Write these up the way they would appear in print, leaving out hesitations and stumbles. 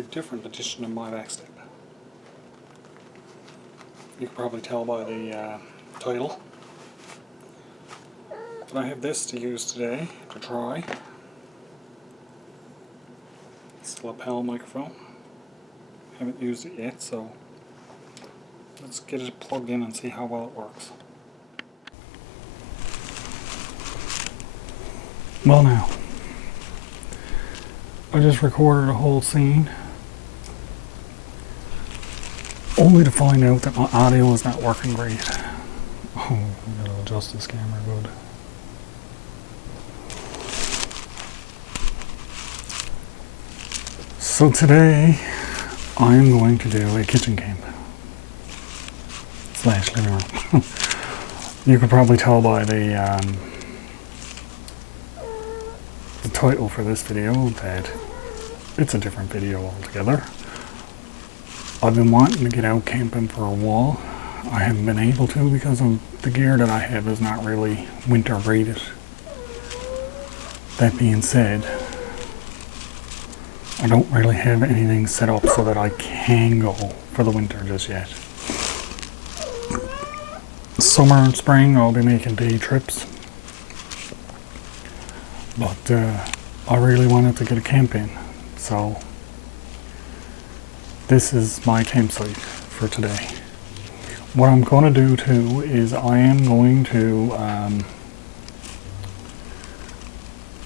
very different edition of my backstep. You can probably tell by the title. But I have this to use today to try. It's a lapel microphone. Haven't used it yet, so let's get it plugged in and see how well it works. Well now, I just recorded a whole scene, only to find out that my audio is not working great. Oh, I gotta adjust this camera good. So today, I'm going to do a kitchen camp / living room. You could probably tell by the title for this video that it's a different video altogether. I've been wanting to get out camping for a while. I haven't been able to because of the gear that I have is not really winter rated. That being said, I don't really have anything set up so that I can go for the winter just yet. Summer and spring I'll be making day trips. But I really wanted to get a camp in, so this is my campsite for today. What I'm going to do too is I am going to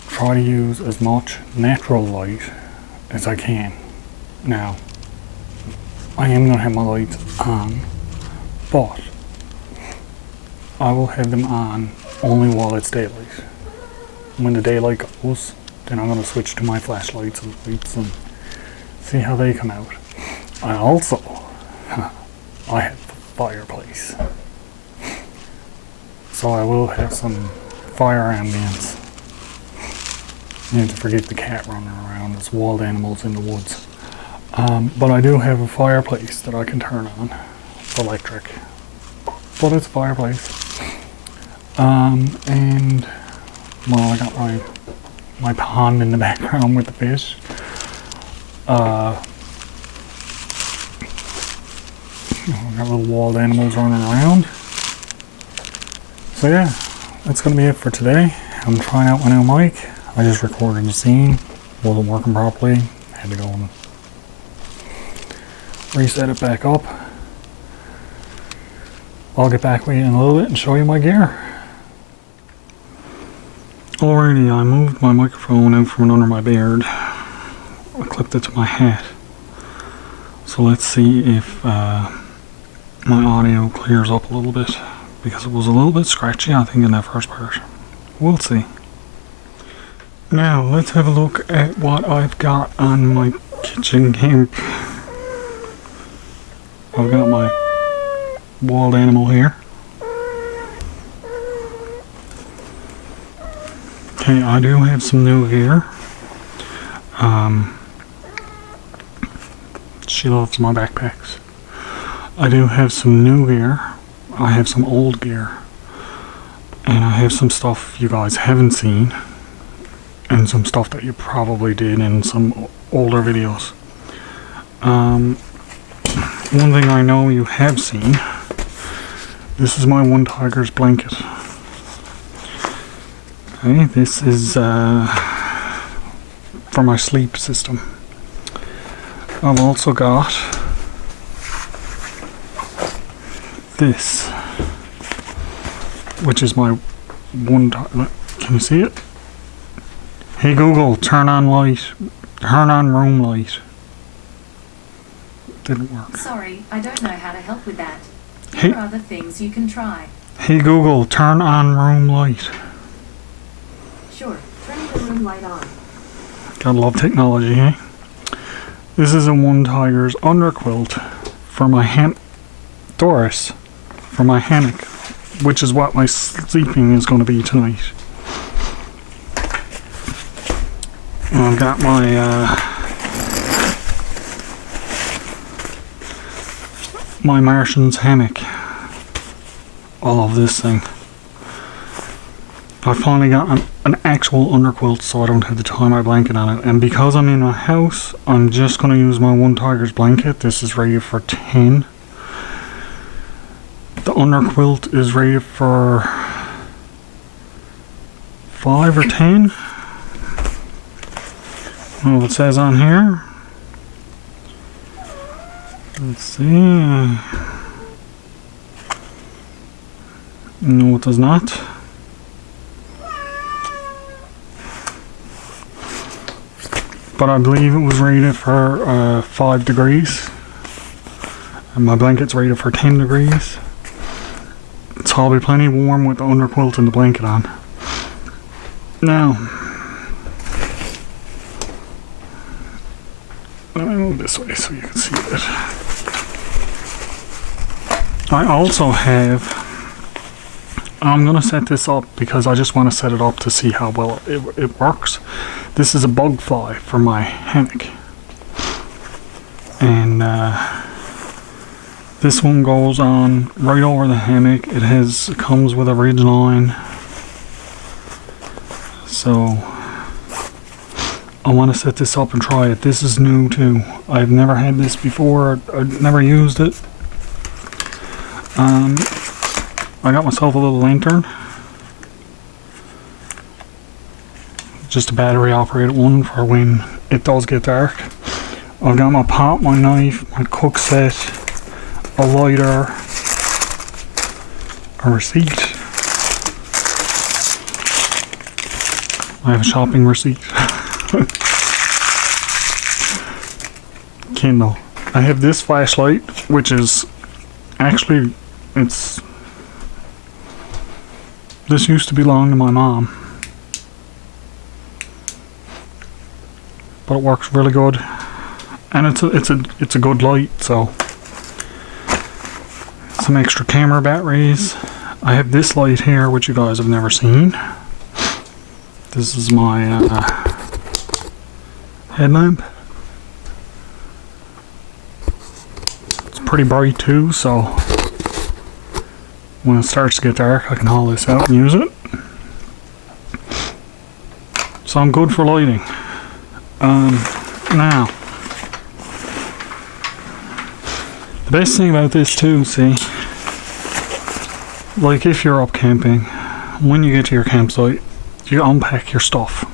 try to use as much natural light as I can. Now, I am going to have my lights on, but I will have them on only while it's daylight. When the daylight goes, then I'm going to switch to my flashlights and lights and see how they come out. I also, I have a fireplace. So I will have some fire ambience. You have to forget the cat running around. There's wild animals in the woods. But I do have a fireplace that I can turn on. It's electric. But it's a fireplace. And well, I got my pond in the background with the fish. I got little wild animals running around. So yeah, that's going to be it for today. I'm trying out my new mic. I just recorded the scene. Wasn't working properly. Had to go and reset it back up. I'll get back with you in a little bit and show you my gear. Alrighty, I moved my microphone out from under my beard. I clipped it to my hat. So let's see if my audio clears up a little bit, because it was a little bit scratchy, I think, in that first part. We'll see. Now, let's have a look at what I've got on my kitchen camp. I've got my wild animal here. Okay, I do have some new gear. She loves my backpacks. I do have some new gear. I have some old gear. And I have some stuff you guys haven't seen. And some stuff that you probably did in some older videos. One thing I know you have seen. This is my One Tiger's blanket. Okay, this is for my sleep system. I've also got this, which is my One Tiger. Can you see it? Hey Google, turn on light. Turn on room light. Didn't work. Sorry, I don't know how to help with that. Here are the things you can try. Hey Google, turn on room light. Sure, turn the room light on. Gotta love technology, eh? This is a One Tiger's underquilt for my Doris, for my hammock, which is what my sleeping is going to be tonight. And I've got my my Martian's hammock. I love this thing. I finally got an actual underquilt so I don't have to tie my blanket on it. And because I'm in my house, I'm just going to use my One Tiger's blanket. This is rated for 10. The underquilt is rated for 5 or 10. Well, it says on here. Let's see. No, it does not. But I believe it was rated for 5 degrees. And my blanket's rated for 10 degrees. So I'll be plenty warm with the underquilt and the blanket on. Now, let me move this way so you can see it. I also have, I'm going to set this up because I just want to set it up to see how well it works. This is a bug fly for my hammock. And this one goes on right over the hammock. It comes with a ridge line. So I want to set this up and try it. This is new too. I've never had this before. I've never used it. I got myself a little lantern. Just a battery operated one for when it does get dark. I've got my pot, my knife, my cook set, a lighter, a receipt. I have a shopping receipt. Kindle. I have this flashlight, which is actually, this used to belong to my mom. But it works really good. And it's a good light, so. Some extra camera batteries. I have this light here, which you guys have never seen. This is my headlamp. It's pretty bright too, so when it starts to get dark I can haul this out and use it. So I'm good for lighting. Now, the best thing about this too, see, like if you're up camping, when you get to your campsite, you unpack your stuff.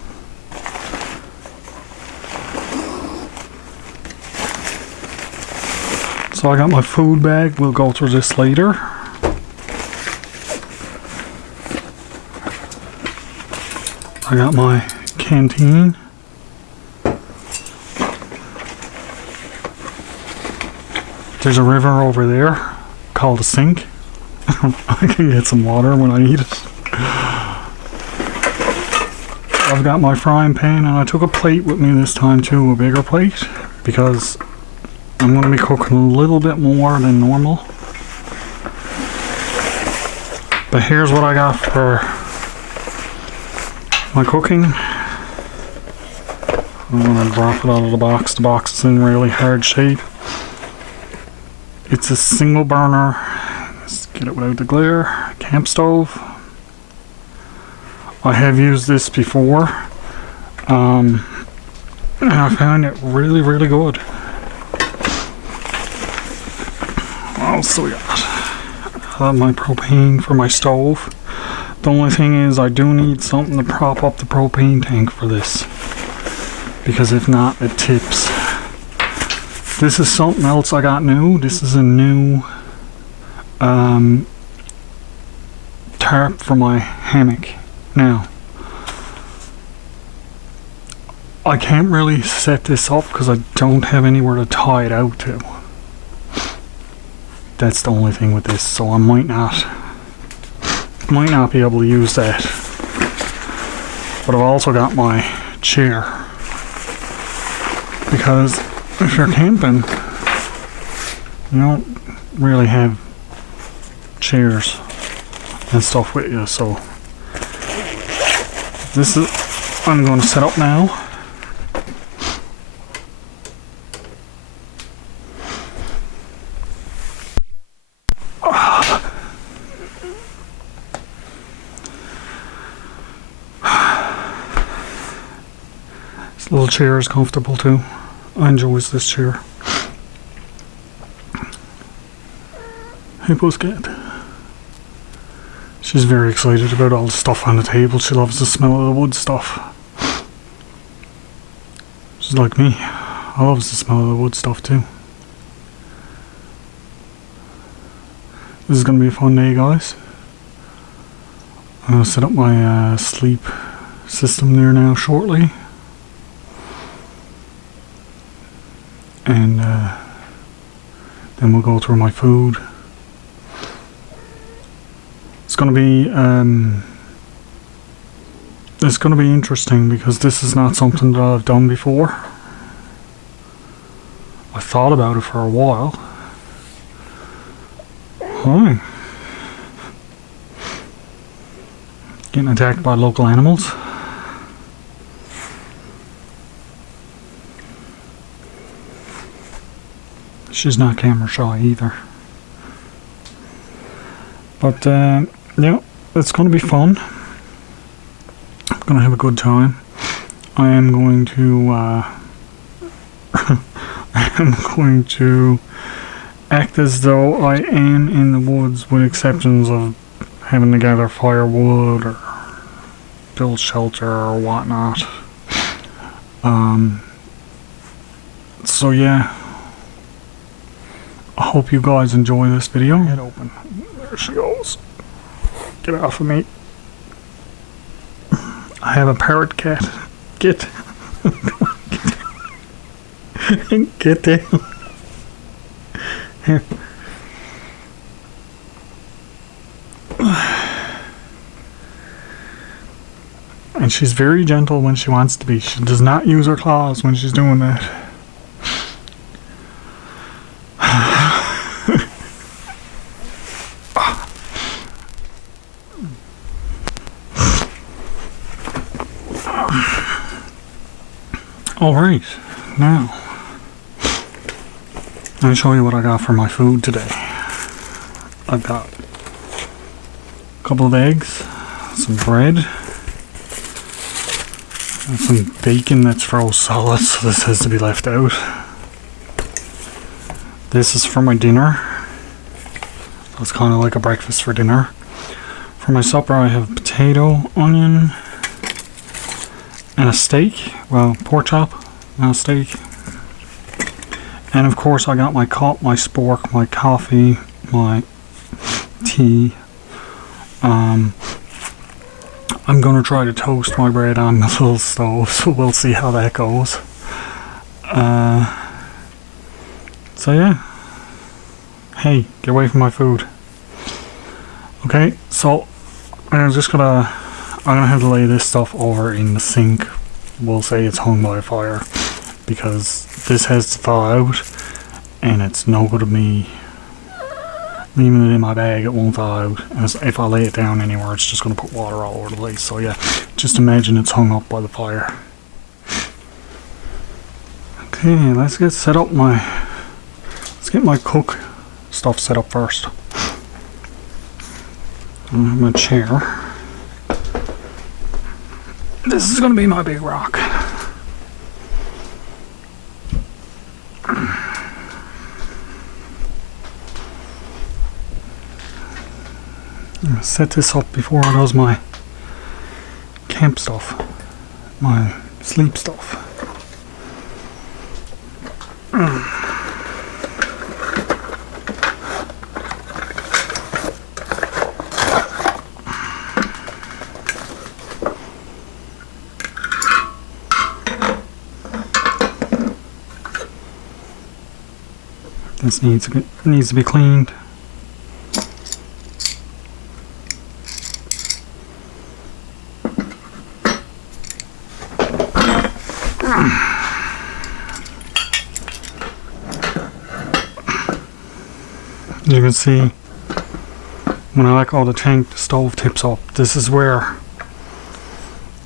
So I got my food bag, we'll go through this later. I got my canteen. There's a river over there called a sink. I can get some water when I need it. I've got my frying pan and I took a plate with me this time too, a bigger plate, because I'm going to be cooking a little bit more than normal. But here's what I got for my cooking. I'm going to drop it out of the box. The box is in really hard shape. It's a single burner, let's get it without the glare, camp stove. I have used this before, and I found it really, really good. What else do we got? I have my propane for my stove. The only thing is I do need something to prop up the propane tank for this, because if not it tips. This is something else I got new. This is a new tarp for my hammock. Now, I can't really set this up because I don't have anywhere to tie it out to. That's the only thing with this, so I might not be able to use that. But I've also got my chair, because if you're camping, you don't really have chairs and stuff with you, so this is I'm going to set up now. Little chair is comfortable too. I enjoy this chair. Hey Pussycat. She's very excited about all the stuff on the table. She loves the smell of the wood stuff. She's like me. I love the smell of the wood stuff too. This is going to be a fun day, guys. I'm going to set up my sleep system there now shortly. And then we'll go through my food. It's going to be interesting because this is not something that I've done before. I've thought about it for a while. Hi. Getting attacked by local animals. She's not camera shy either. But yeah, it's going to be fun. I'm going to have a good time. I am going to act as though I am in the woods, with exceptions of having to gather firewood or build shelter or whatnot. So yeah, I hope you guys enjoy this video. Head open. There she goes. Get off of me. I have a parrot cat. Get. Get down. Here. And she's very gentle when she wants to be. She does not use her claws when she's doing that. Alright, now let me show you what I got for my food today. I've got a couple of eggs, some bread, and some bacon that's frozen solid, so this has to be left out. This is for my dinner. It's kind of like a breakfast for dinner. For my supper I have potato, onion, and a steak. Well, pork chop, not a steak. And of course I got my cup, my spork, my coffee, my tea. I'm gonna try to toast my bread on the little stove, so we'll see how that goes. So yeah. Hey, get away from my food. Okay, so I'm gonna have to lay this stuff over in the sink. We'll say it's hung by a fire, because this has to thaw out, and it's no good of me leaving it in my bag. It won't thaw out, and if I lay it down anywhere, it's just going to put water all over the place. So yeah, just imagine it's hung up by the fire. Okay, let's get my cook stuff set up first. I have my chair. This is going to be my big rock. I'm going to set this up before I does my camp stuff, my sleep stuff. This needs to be cleaned. As you can see, when I let go of the tank, the stove tips up. This is where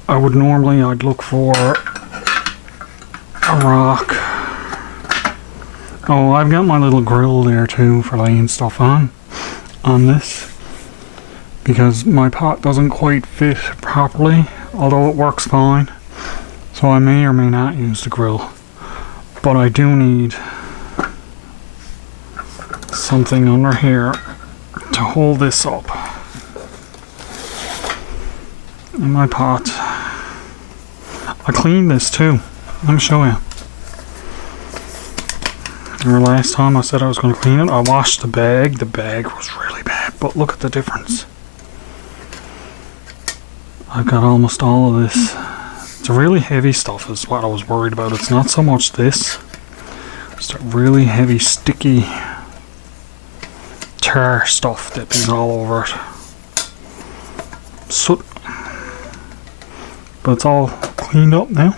I'd look for a rock. Oh, I've got my little grill there too for laying stuff on this, because my pot doesn't quite fit properly, although it works fine. So I may or may not use the grill, but I do need something under here to hold this up in my pot. I cleaned this too. Let me show you. Remember last time I said I was going to clean it? I washed the bag. The bag was really bad, but look at the difference. I've got almost all of this. It's really heavy stuff is what I was worried about. It's not so much this. It's that really heavy, sticky tar stuff that is all over it. Soot. But it's all cleaned up now.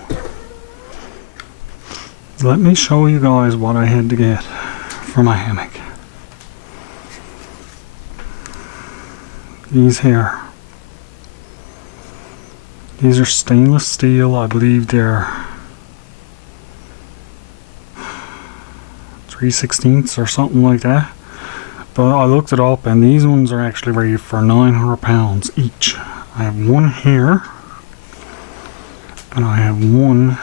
Let me show you guys what I had to get for my hammock. These here. These are stainless steel. I believe they're 3/16 or something like that. But I looked it up and these ones are actually rated for £900 each. I have one here. And I have one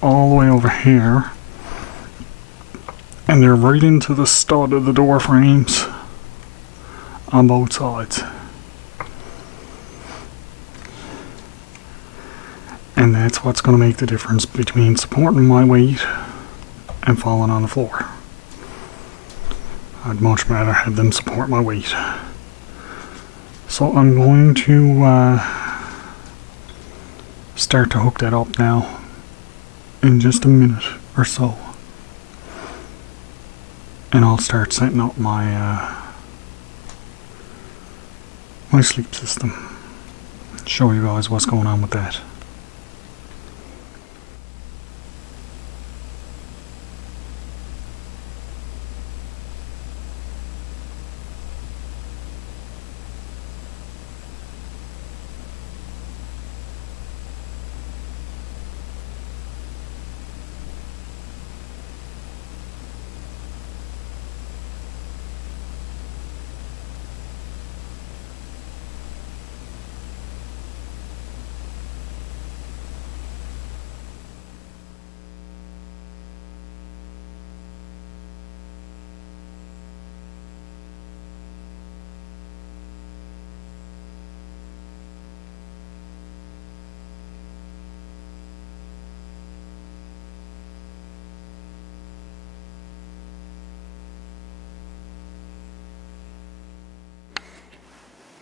all the way over here. And they're right into the stud of the door frames on both sides. And that's what's going to make the difference between supporting my weight and falling on the floor. I'd much rather have them support my weight. So I'm going to start to hook that up now in just a minute or so. And I'll start setting up my my sleep system. Show you guys what's going on with that.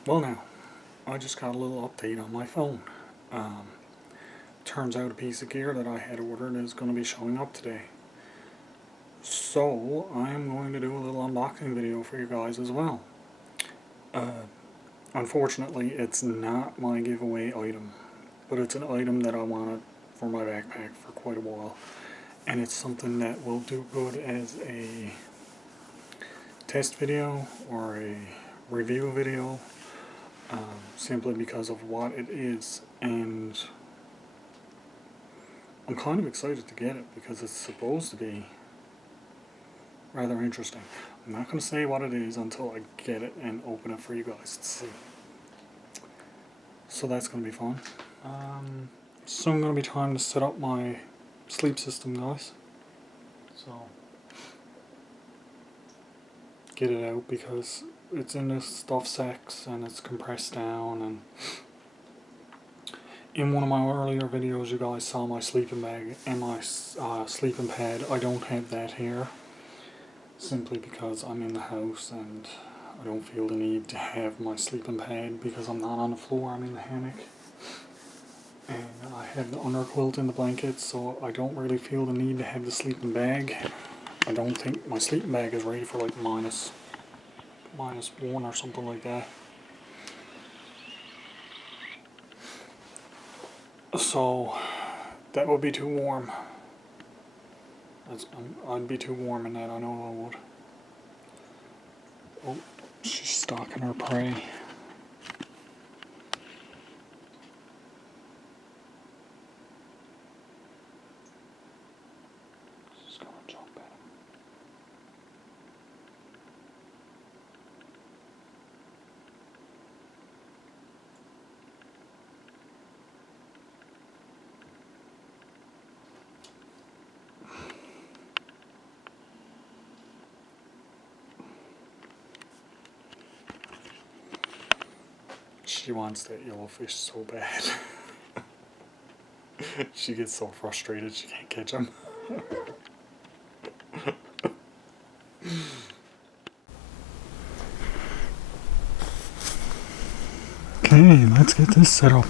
Well now, I just got a little update on my phone. Turns out a piece of gear that I had ordered is going to be showing up today. So, I am going to do a little unboxing video for you guys as well. Unfortunately, it's not my giveaway item, but it's an item that I wanted for my backpack for quite a while. And it's something that will do good as a test video or a review video. Simply because of what it is, and I'm kind of excited to get it because it's supposed to be rather interesting. I'm not going to say what it is until I get it and open it for you guys to see. So that's going to be fun. So I'm going to be trying to set up my sleep system, guys. So get it out because it's in this stuff sacks and it's compressed down. And in one of my earlier videos you guys saw my sleeping bag and my sleeping pad. I don't have that here simply because I'm in the house and I don't feel the need to have my sleeping pad because I'm not on the floor, I'm in the hammock. And I have the underquilt in the blanket, so I don't really feel the need to have the sleeping bag. I don't think my sleeping bag is ready for like minus 1 or something like that. So that would be too warm. I'd be too warm in that, I know I would. Oh, she's stalking her prey. She's gonna jump at him. She wants that yellowfish so bad. She gets so frustrated she can't catch him. Okay, let's get this set up.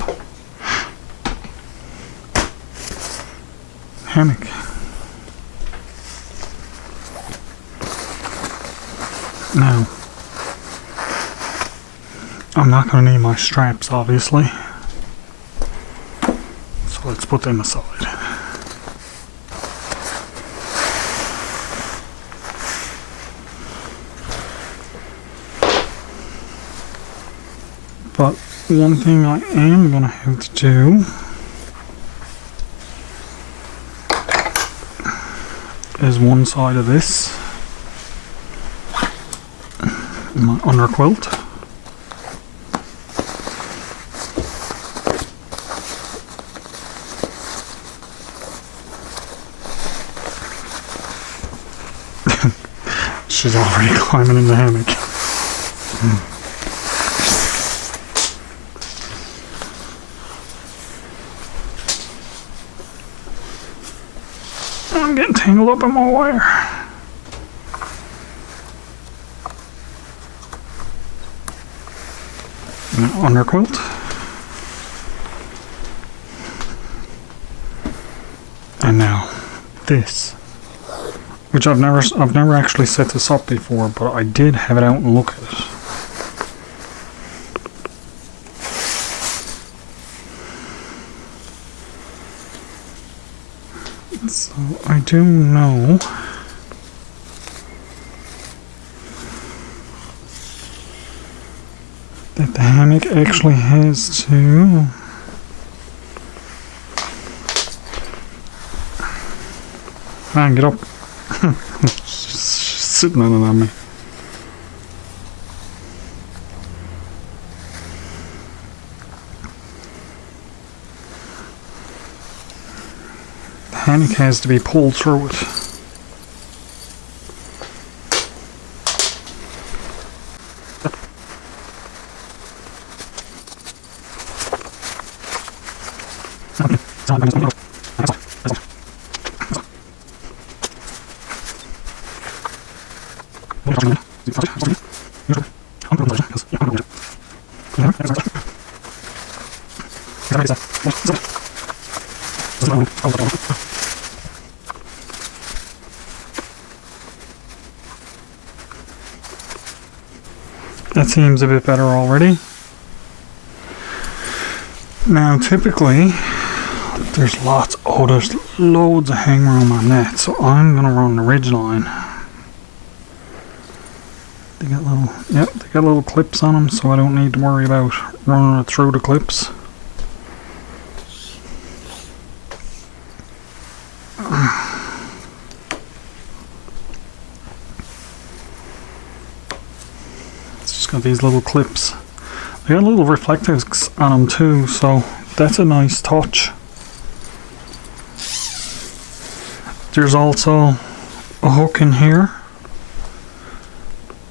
Hammock. Now, I'm not going to need my straps, obviously. So let's put them aside. But one thing I am going to have to do is one side of this, my underquilt. She's already climbing in the hammock. I'm getting tangled up in my wire. Underquilt. And now this, which I've never actually set this up before, but I did have it out and look at it. So I do know that the hammock actually has to get up. She's sitting on it on me. The hammock has to be pulled through it. That seems a bit better already. Now typically there's loads of hang room on that, so I'm gonna run the ridge line. They got little clips on them, so I don't need to worry about running it through the clips. It's just got these little clips. They got little reflectives on them too, so that's a nice touch. There's also a hook in here,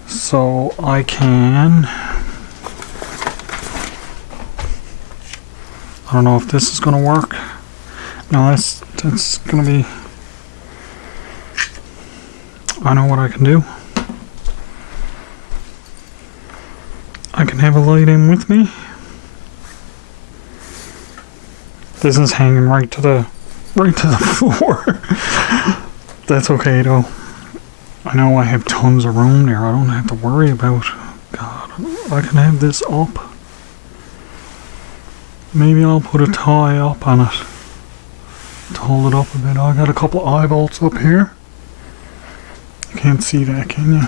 so I can, I don't know if this is going to work. No, that's going to be, I know what I can do. I can have a light in with me. This is hanging right to the floor. That's okay though. I know I have tons of room there. I don't have to worry about. God, I can have this up. Maybe I'll put a tie up on it to hold it up a bit. I got a couple of eye bolts up here. You can't see that, can you?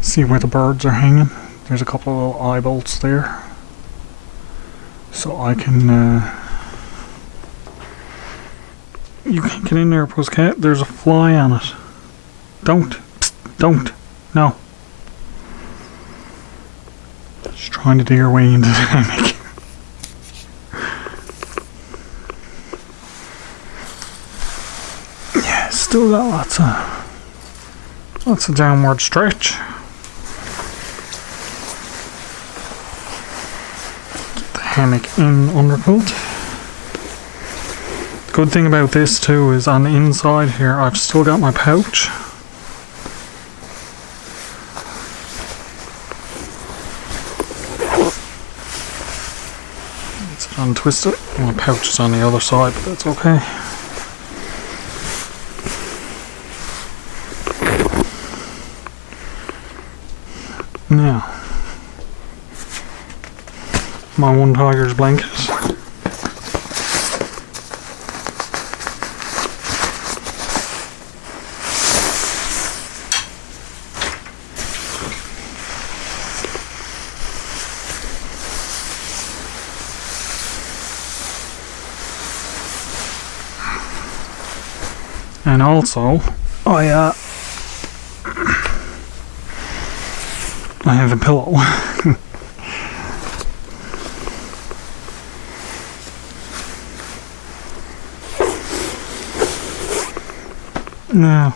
See where the birds are hanging? There's a couple of little eye bolts there. So I can, you can't get in there, Pussycat. There's a fly on it. Don't. Psst, don't. No. Just trying to dig her way into the hammock. Yeah, still got lots of downward stretch. hammock in underquilt. The good thing about this too is on the inside here I've still got my pouch. Let's untwist it. My pouch is on the other side, but that's okay. Now, my One Tiger's blanket. And also, I have a pillow. Now,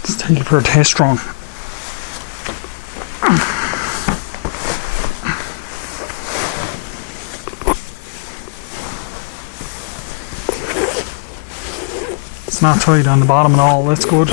let's take it for a test run. It's not tight on the bottom at all, that's good.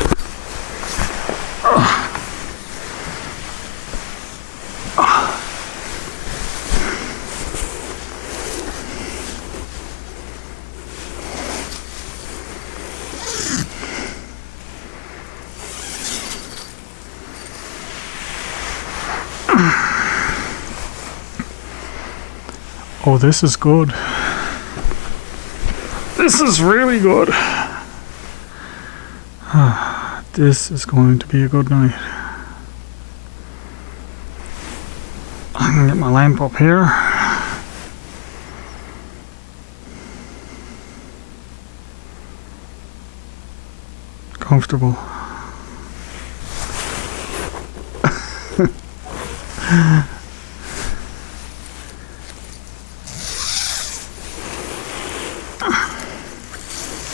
Oh, this is good. This is really good. This is going to be a good night. I can get my lamp up here. Comfortable.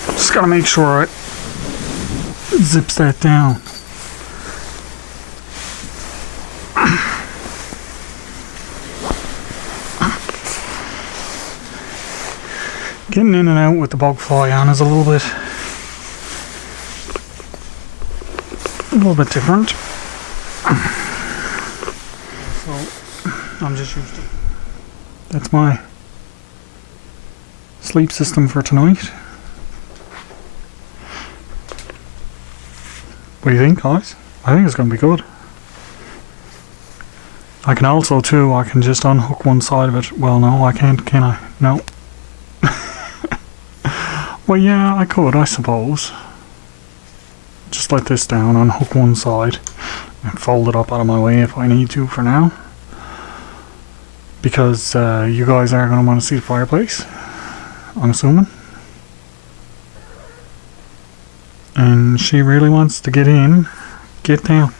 Just gotta make sure it zips that down. Getting in and out with the bug fly on is a little bit different. So I'm just used to it. That's my sleep system for tonight. What do you think, guys? I think it's going to be good. I can also too, I can just unhook one side of it. Well, no, I can't, can I? No. Well, yeah, I could, I suppose. Just let this down, unhook one side, and fold it up out of my way if I need to for now. Because you guys are going to want to see the fireplace, I'm assuming. And she really wants to get in. Get down.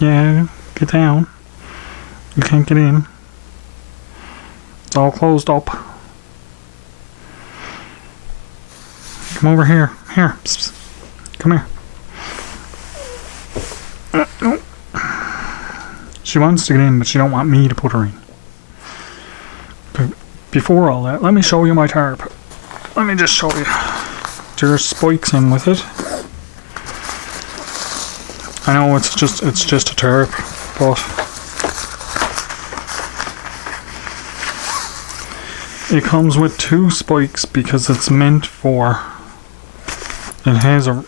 Yeah, get down. You can't get in. It's all closed up. Come over here. Here. Psst, psst. Come here. No. She wants to get in, but she don't want me to put her in. But before all that, let me show you my tarp. Let me just show you. There's spikes in with it. I know it's just a tarp, but it comes with 2 spikes because it's meant for. It has a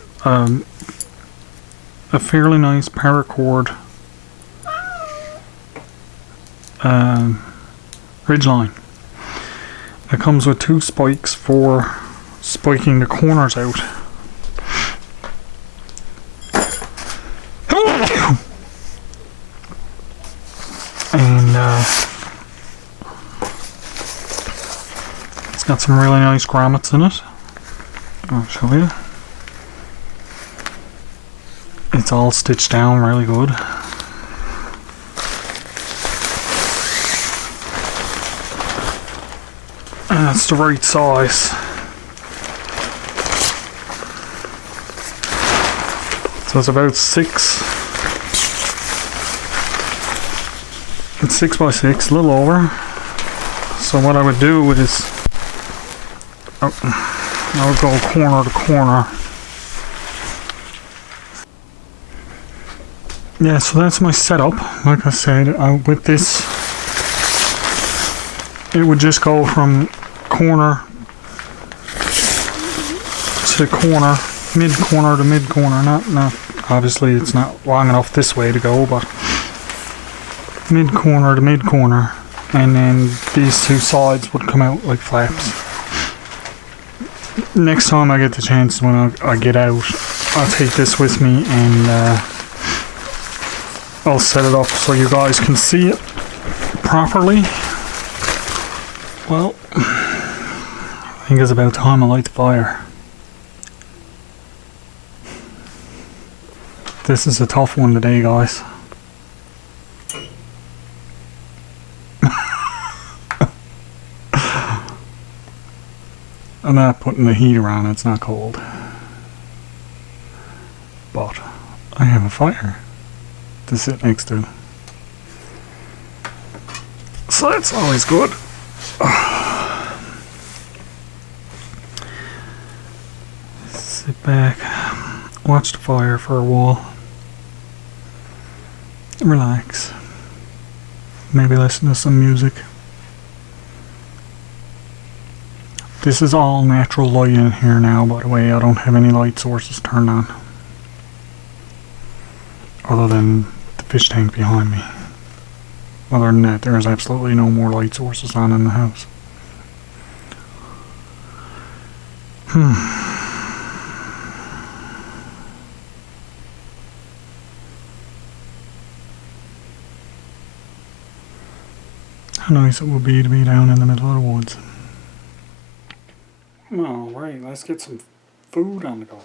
fairly nice paracord ridgeline. It comes with 2 spikes for spiking the corners out. And it's got some really nice grommets in it. I'll show you. It's all stitched down really good. And it's the right size. So it's about 6. It's 6 by 6, a little over. So what I would do is I would go corner to corner. Yeah, so that's my setup. Like I said, with this, it would just go from corner to corner, mid-corner to mid-corner. Not obviously it's not long enough this way to go, but mid-corner to mid-corner. And then these two sides would come out like flaps. Next time I get the chance, when I get out, I'll take this with me and I'll set it up so you guys can see it properly. Well, I think it's about time I light the fire. This is a tough one today, guys. I'm not putting the heater on, it's not cold. But I have a fire to sit next to. So that's always good. Sit back, watch the fire for a while, relax, maybe listen to some music. This is all natural light in here now, by the way. I don't have any light sources turned on other than the fish tank behind me. Other than that, there is absolutely no more light sources on in the house. How nice it would be to be down in the middle of the woods. Alright, let's get some food on the go.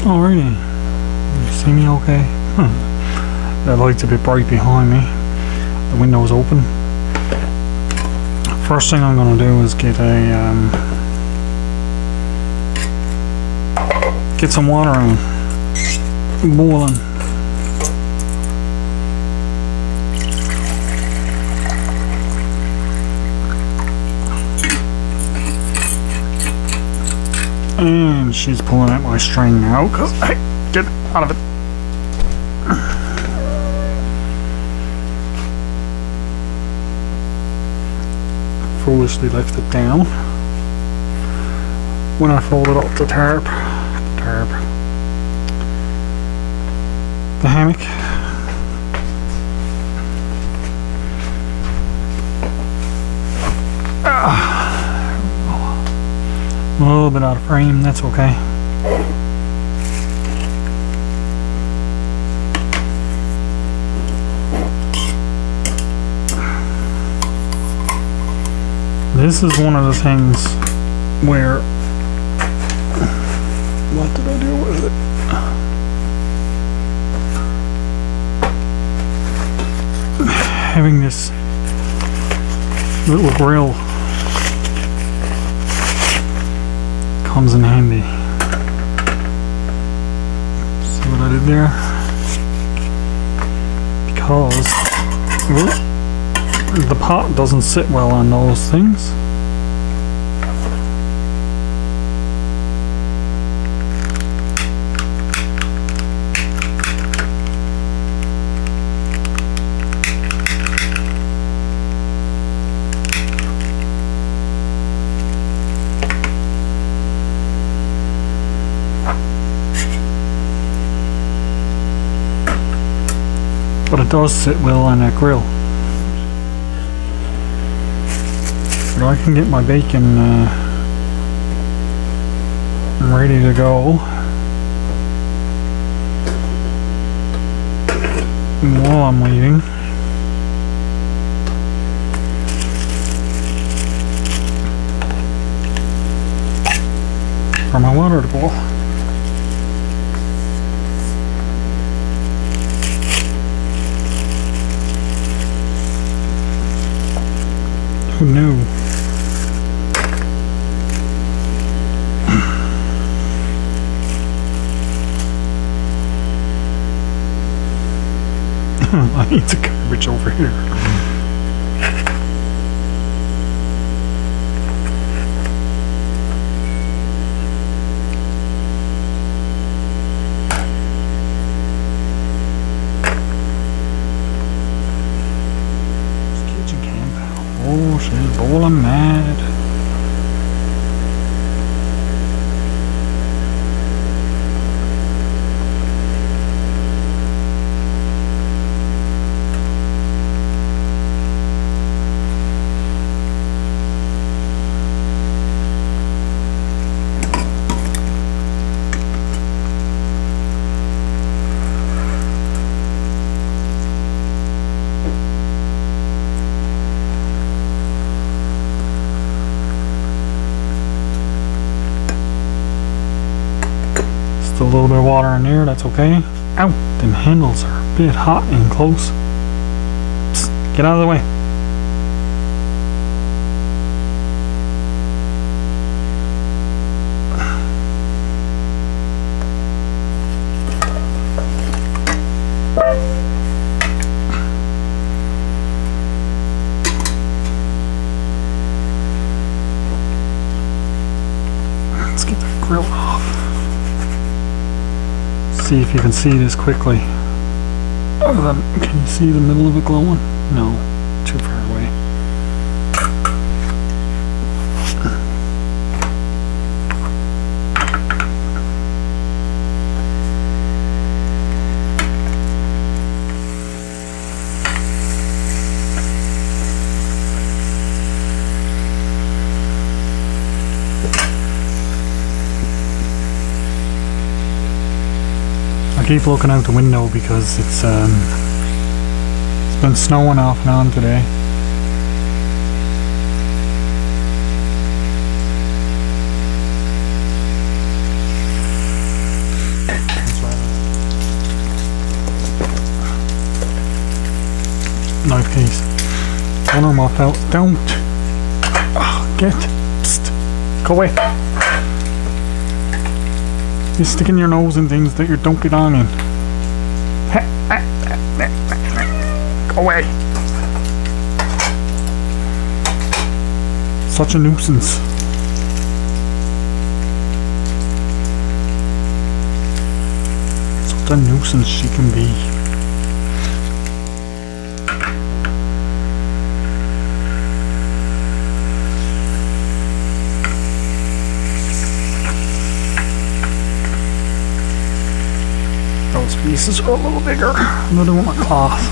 Alrighty, you see me okay? That light's a bit bright behind me. The window's open. First thing I'm going to do is get some water on, boiling. And she's pulling at my string now, cause hey, get out of it. Foolishly left it down when I folded up the hammock. A little bit out of frame, that's okay. This is one of the things where, what did I do with it? Having this little grill comes in handy. See what I did there? Because the pot doesn't sit well on those things. But it does sit well on that grill. But I can get my bacon ready to go. And while I'm waiting, for my my water to boil. Who knew? I need the garbage over here. Oh, she's boiling mad. Still a little bit of water in there, that's okay. Ow! Them handles are a bit hot and close. Psst, get out of the way. Let's get the grill off. See if you can see this quickly. Can you see the middle of it glowing? No, too far away. I keep looking out the window because it's been snowing off and on today. Knife case. One arm off out. Don't. Oh, get. Psst. Go away. You're sticking your nose in things that you don't belong in. Go away. Such a nuisance. Such a nuisance she can be. Those pieces are a little bigger. Another one with cloth.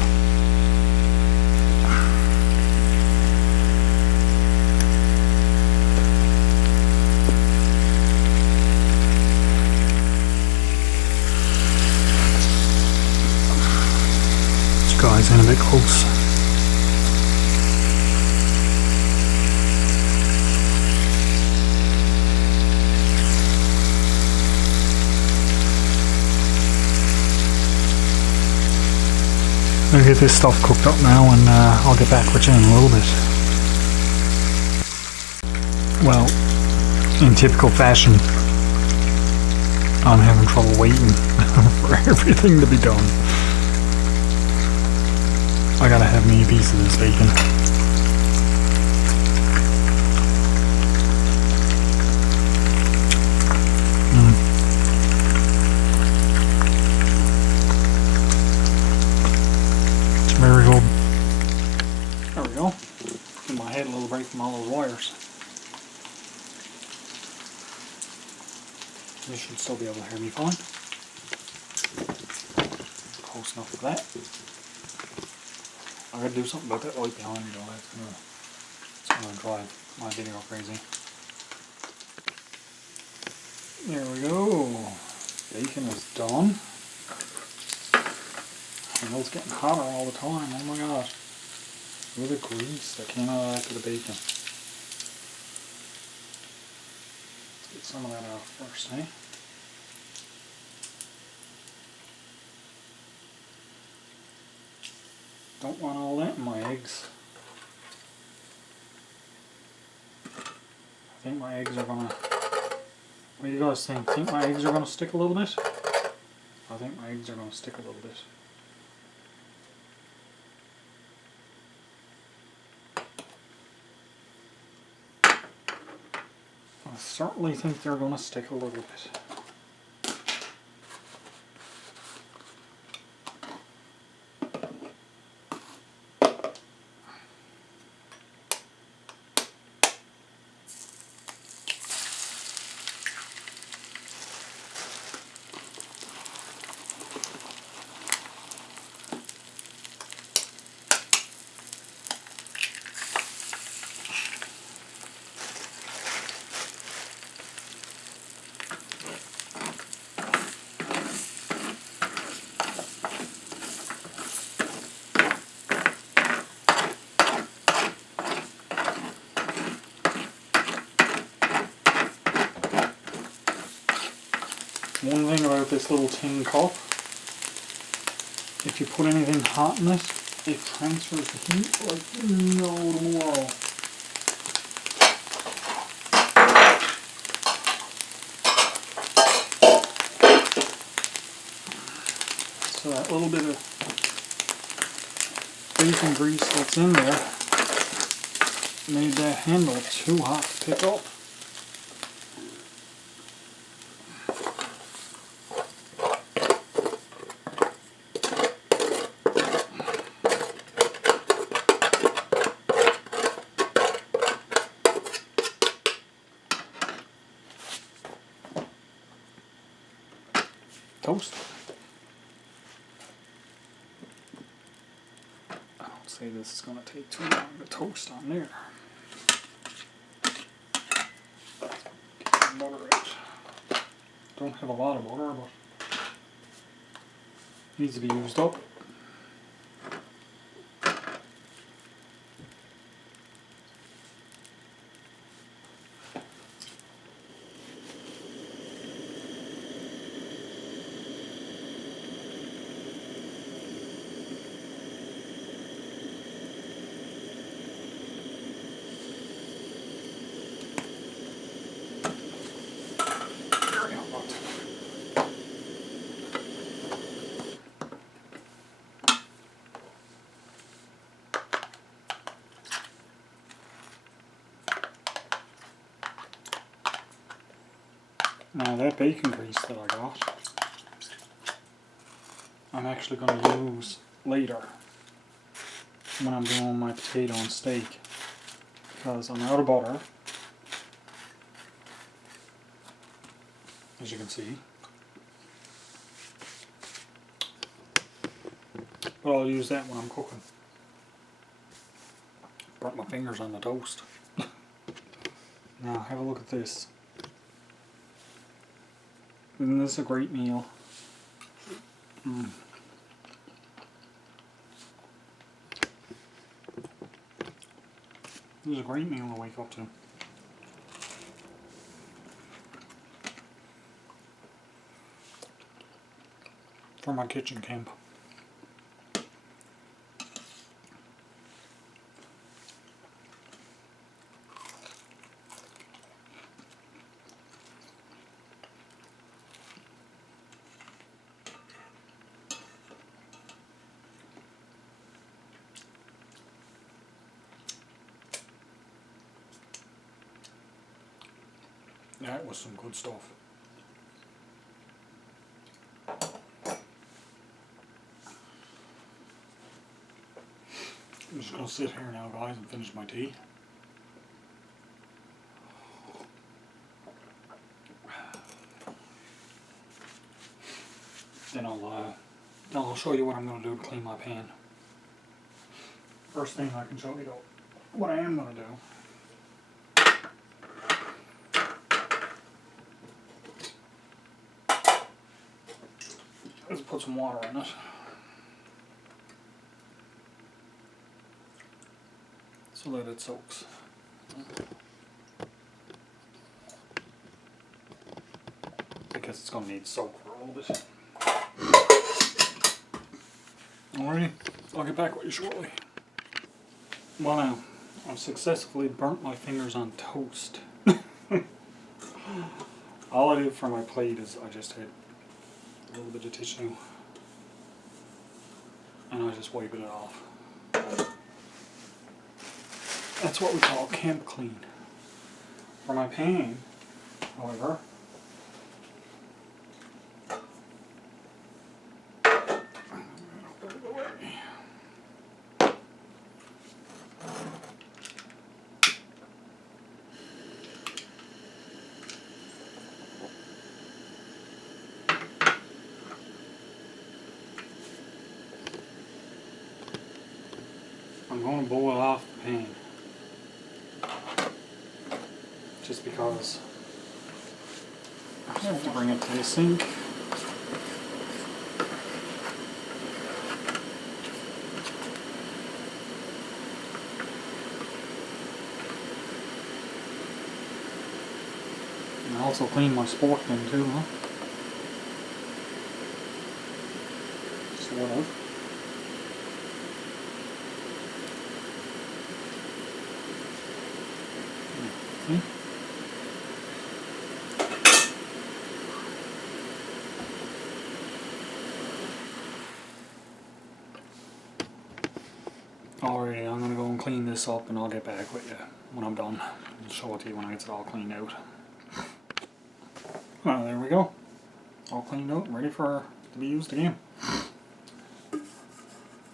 This guy's in a bit close. I'll get this stuff cooked up now and I'll get back with you in a little bit. Well, in typical fashion, I'm having trouble waiting for everything to be done. I gotta have me a piece of this bacon. Very good. There we go. Give my head a little break from all those wires. You should still be able to hear me fine. Close enough for that. I gotta do something about that light behind me though. It's gonna drive my video crazy. There we go. Bacon is done. I know it's getting hotter all the time, oh my gosh. Look at the grease that came out after the bacon. Let's get some of that off first, eh? Don't want all that in my eggs. I think my eggs are gonna... What do you guys think? Think my eggs are gonna stick a little bit? I think my eggs are gonna stick a little bit. I certainly think they're gonna stick a little bit. One thing about this little tin cup, if you put anything hot in it, it transfers the heat like no tomorrow. So that little bit of bacon grease that's in there made that handle too hot to pick up. Toast. I don't say this is going to take too long to toast on there. Get some butter out. Don't have a lot of butter, but needs to be used up. Now that bacon grease that I got, I'm actually going to use later when I'm doing my potato and steak, because I'm out of butter, as you can see. But I'll use that when I'm cooking. Burnt my fingers on the toast. Now have a look at this. Isn't this a great meal? This is a great meal to wake up to. For my kitchen camp. That was some good stuff. I'm just going to sit here now, guys, and finish my tea. Then I'll show you what I'm going to do to clean my pan. First thing I can show you what I am going to do. Let's put some water in it. So that it soaks. because it's going to need soak for a little bit. Alrighty, I'll get back with you shortly. Well now, I've successfully burnt my fingers on toast. All I did for my plate is I just had a little bit of tissue and I just wiped it off. That's what we call camp clean. For my pan, however, I'm going to boil off the pan. Just because I have to bring it to the sink. And I also clean my sport bin too, huh? Sort of. See? Alright, I'm gonna go and clean this up and I'll get back with you when I'm done. I'll show it to you when I get it all cleaned out. Well, there we go. All cleaned out and ready to be used again.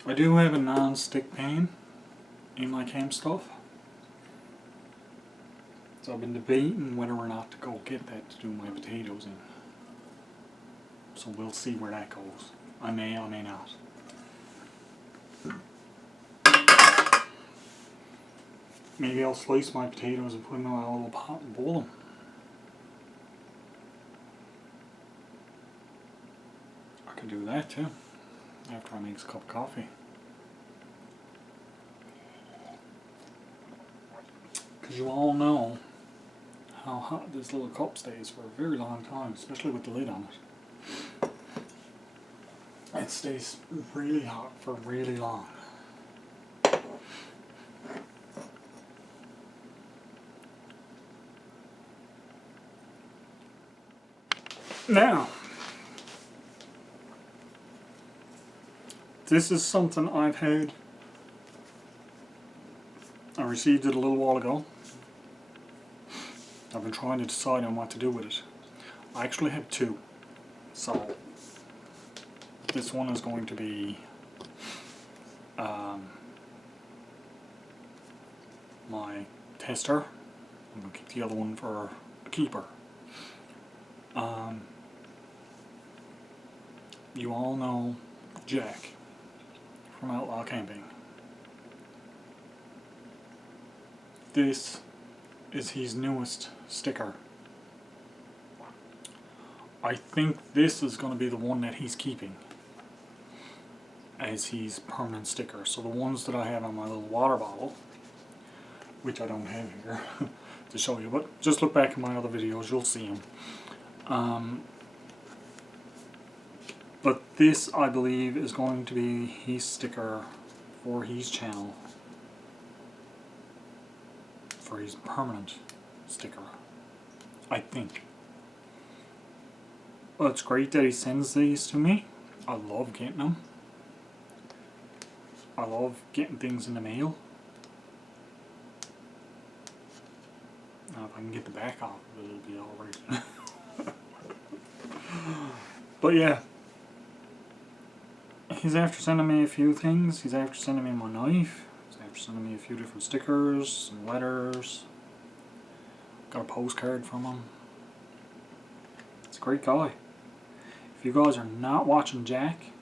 I do have a non-stick pan in my camp stuff. So I've been debating whether or not to go get that to do my potatoes in. So we'll see where that goes. I may or may not. Maybe I'll slice my potatoes and put them in a little pot and boil them. I could do that too, after I make a cup of coffee. Because you all know how hot this little cup stays for a very long time, especially with the lid on it. It stays really hot for really long. Now, this is something I've had. I received it a little while ago. I've been trying to decide on what to do with it. I actually have two. So, this one is going to be my tester. I'm going to keep the other one for a keeper. You all know Jack from Outlaw Camping. This is his newest sticker. I think this is going to be the one that he's keeping as his permanent sticker. So the ones that I have on my little water bottle, which I don't have here to show you, but just look back in my other videos, you'll see them. But this, I believe, is going to be his sticker for his channel. For his permanent sticker, I think. Well, it's great that he sends these to me. I love getting them. I love getting things in the mail. Now if I can get the back off of it, it'll be alright. But yeah, he's after sending me a few things. He's after sending me my knife. He's after sending me a few different stickers, some letters. Got a postcard from him. It's a great guy. If you guys are not watching Jack,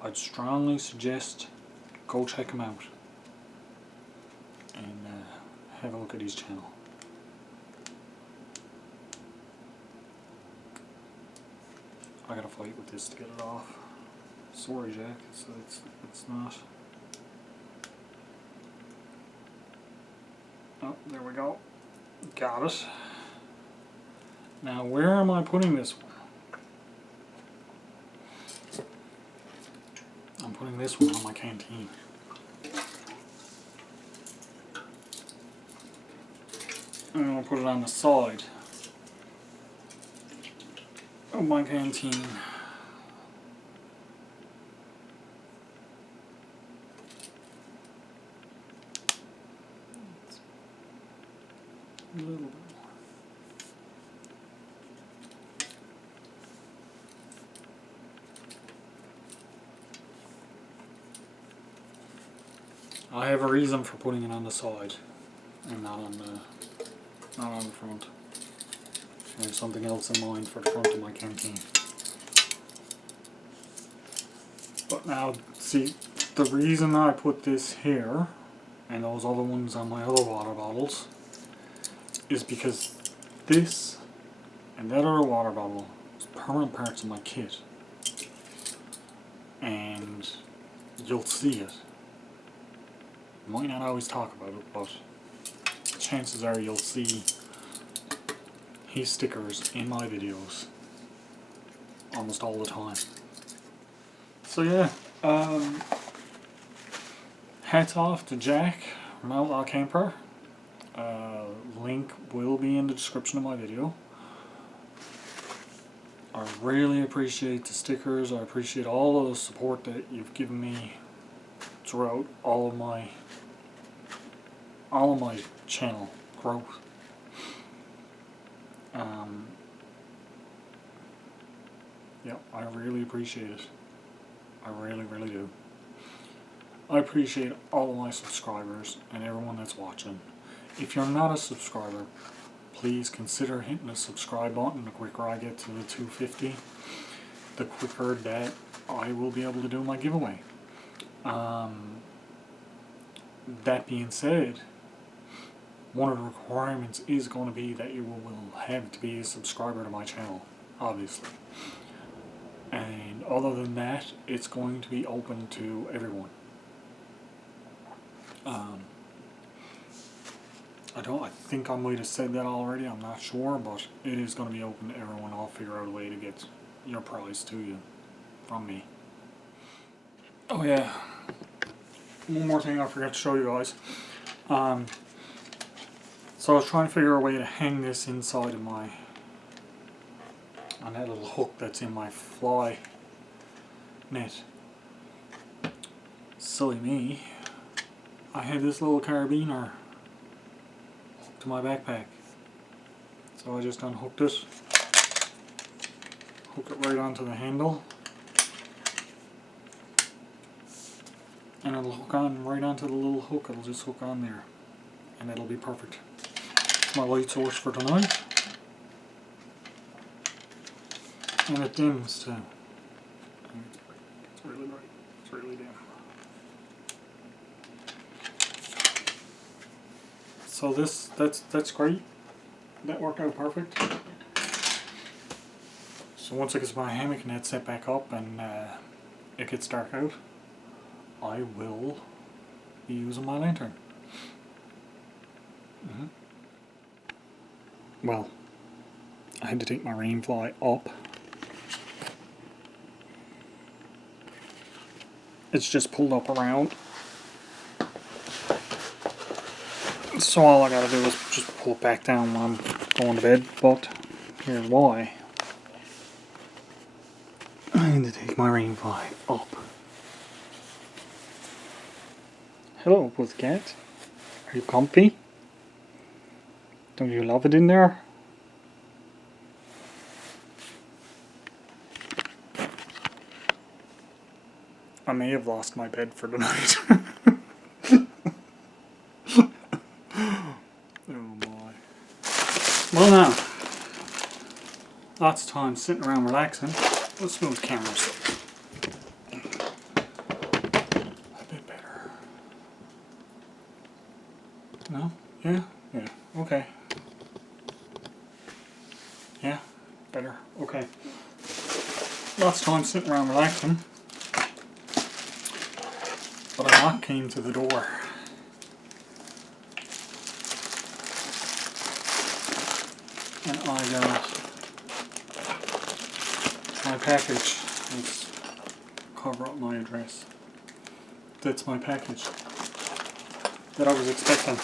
I'd strongly suggest go check him out and have a look at his channel. I gotta fight with this to get it off. Sorry, Jack. It's not. Oh, there we go. Got it. Now, where am I putting this one? I'm putting this one on my canteen. I'm going to put it on the side of my canteen. A little bit more. I have a reason for putting it on the side and not on the front. I have something else in mind for the front of my canteen. But now, see, the reason I put this here and those other ones on my other water bottles is because this and that other water bottle is permanent parts of my kit. And you'll see it. Might not always talk about it, but chances are you'll see his stickers in my videos almost all the time. So yeah, hats off to Jack from Outlaw Camper. Link will be in the description of my video. I really appreciate the stickers. I appreciate all of the support that you've given me throughout all of my channel growth. Yeah, I really appreciate it. I really, really do. I appreciate all of my subscribers and everyone that's watching. If you're not a subscriber, please consider hitting the subscribe button. The quicker I get to the 250, the quicker that I will be able to do my giveaway. That being said, one of the requirements is going to be that you will have to be a subscriber to my channel, obviously. And other than that, it's going to be open to everyone. I think I might have said that already, I'm not sure, but it is going to be open to everyone. I'll figure out a way to get your prize to you from me. Oh yeah, one more thing I forgot to show you guys. So I was trying to figure a way to hang this inside of on that little hook that's in my fly net. Silly me. I had this little carabiner hooked to my backpack. So I just unhooked it. Hook it right onto the handle. And it'll hook on right onto the little hook. It'll just hook on there. And it'll be perfect. It's my light source for tonight. And it dims too. It's really bright. It's really dim. So that's great. That worked out perfect. So once I get my hammock net set back up and it gets dark out, I will be using my lantern. Well, I had to take my rainfly up. It's just pulled up around. So all I gotta do is just pull it back down when I'm going to bed, but here's why. I need to take my rainfly up. Hello, pussycat. Are you comfy? Don't you love it in there? I may have lost my bed for the night. Oh boy. Well now, lots of time sitting around relaxing. Let's move the cameras. A bit better. No? Yeah? Yeah. Okay. Yeah? Better. Okay. Lots of time sitting around relaxing. But a knock came to the door. And I got my package. Let's cover up my address. That's my package that I was expecting.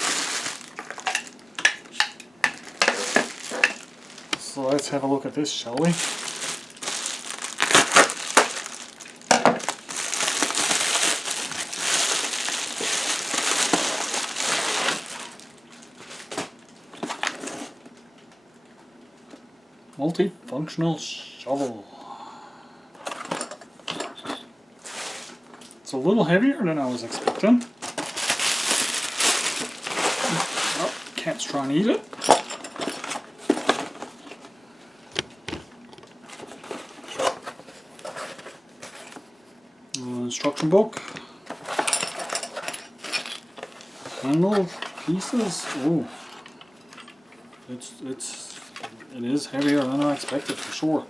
So let's have a look at this, shall we? Multifunctional shovel. It's a little heavier than I was expecting. Oh, cat's trying to eat it. Instruction book. Handle pieces. Oh, it is heavier than I expected for sure.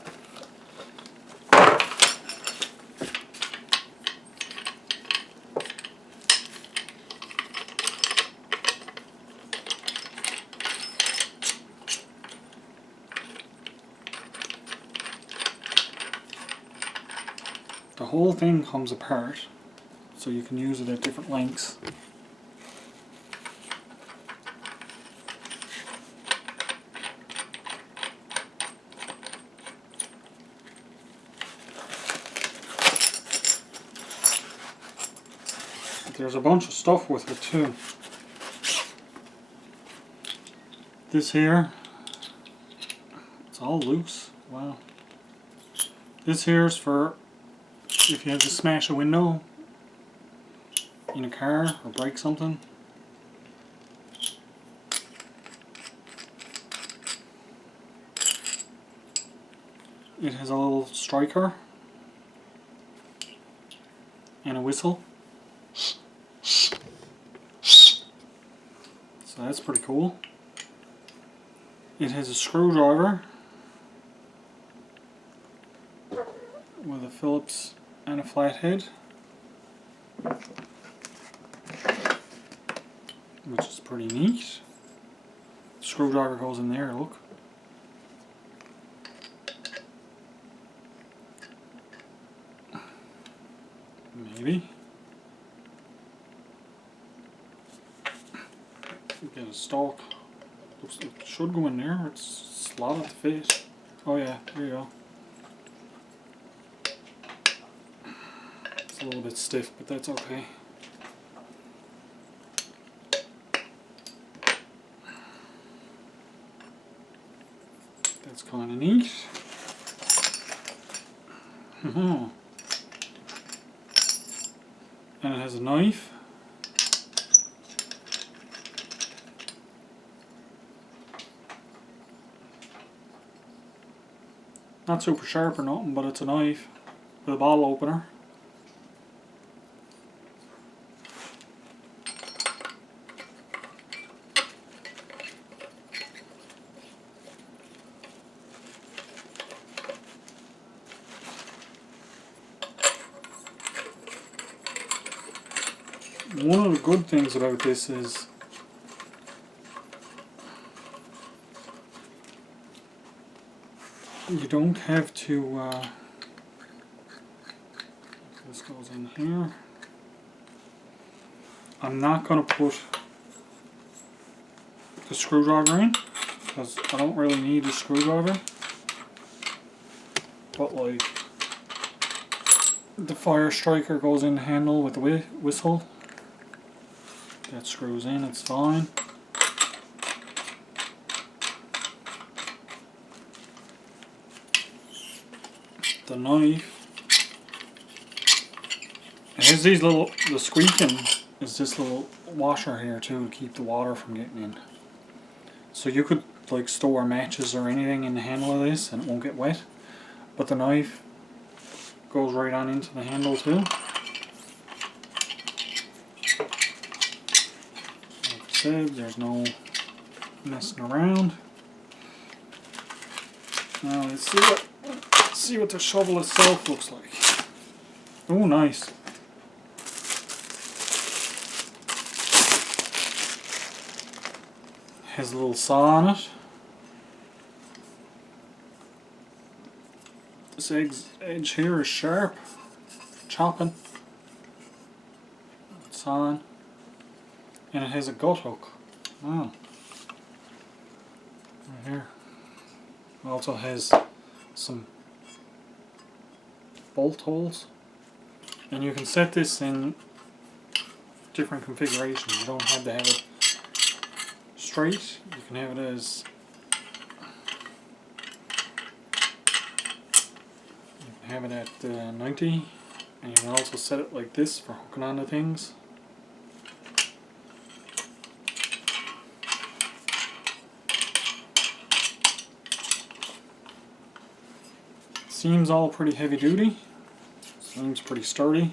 The whole thing comes apart, so you can use it at different lengths. There's a bunch of stuff with it too. This here, it's all loose. Wow. This here is for if you have to smash a window in a car or break something. It has a little striker and a whistle. So that's pretty cool. It has a screwdriver with a Phillips and a flathead, which is pretty neat. The screwdriver goes in there, look. Maybe. Get a stalk. Looks like it should go in there. It's slotted to fit. Oh yeah, there you go. It's a little bit stiff, but that's okay. That's kind of neat. And it has a knife. Not super sharp or nothing, but it's a knife with a bottle opener. One of the good things about this is you don't have to, this goes in here. I'm not going to put the screwdriver in because I don't really need a screwdriver, but like the fire striker goes in the handle with the whistle. That screws in, it's fine. The knife, it has these little, the squeaking is this little washer here too to keep the water from getting in. So you could like store matches or anything in the handle of this and it won't get wet. But the knife goes right on into the handle too. Like I said, there's no messing around. Now let's see what the shovel itself looks like. Oh, nice. Has a little saw on it. This edge here is sharp, chopping. It's on, and it has a gut hook. Oh, right here. It also has some bolt holes, and you can set this in different configurations. You don't have to have it straight. You can have it as have it at 90, and you can also set it like this for hooking onto things. Seems all pretty heavy duty, seems pretty sturdy,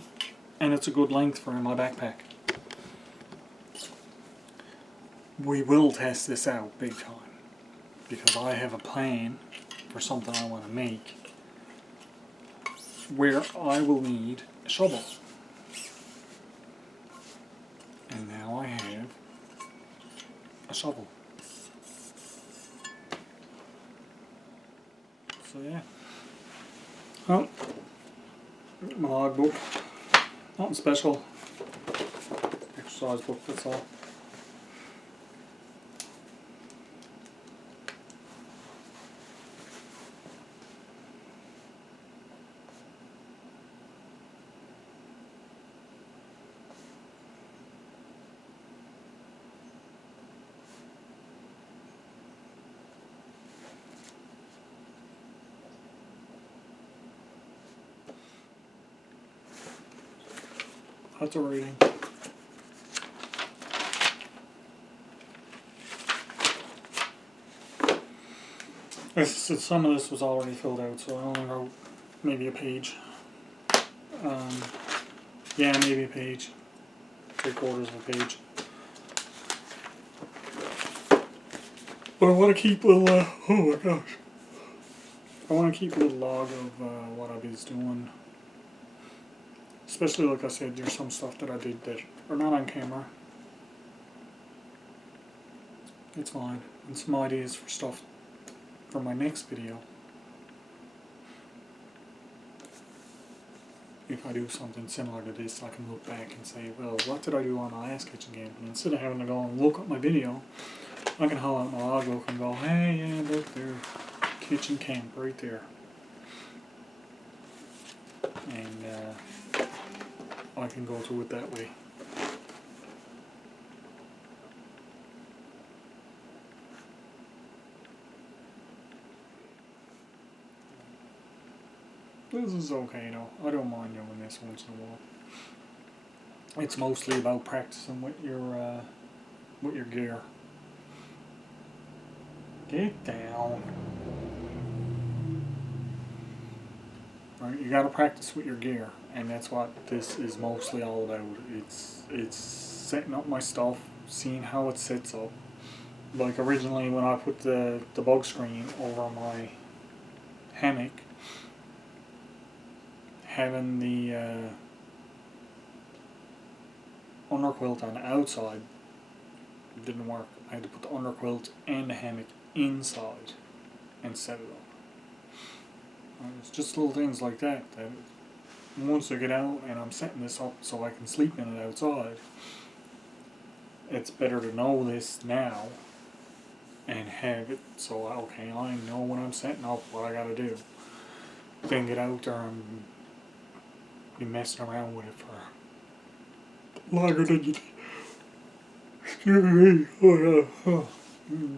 and it's a good length for my backpack. We will test this out big time, because I have a plan for something I want to make where I will need a shovel. And now I have a shovel. So yeah. Well, my logbook. Nothing special. Exercise book, that's all. That's a rating. Some of this was already filled out, so I only wrote maybe a page. Yeah, maybe a page. 3/4 of a page. But I want to keep a little, oh my gosh. I want to keep a little log of what I was doing. Especially, like I said, there's some stuff that I did that are not on camera. It's fine. And some ideas for stuff for my next video. If I do something similar to this, I can look back and say, well, what did I do on my last kitchen camp? And instead of having to go and look at my video, I can haul out my logbook and go, hey, yeah, look, there's kitchen camp right there. And I can go through it that way. This is okay though. I don't mind doing this once in a while. It's mostly about practicing with your gear. Get down. Right, you got to practice with your gear, and that's what this is mostly all about. It's setting up my stuff, seeing how it sets up. Like originally, when I put the bug screen over my hammock, having the underquilt on the outside didn't work. I had to put the underquilt and the hammock inside and set it up. It's just little things like that once I get out and I'm setting this up so I can sleep in it outside, it's better to know this now and have it so, okay, I know when I'm setting up what I gotta do. Then get out there and be messing around with it for longer than you excuse me.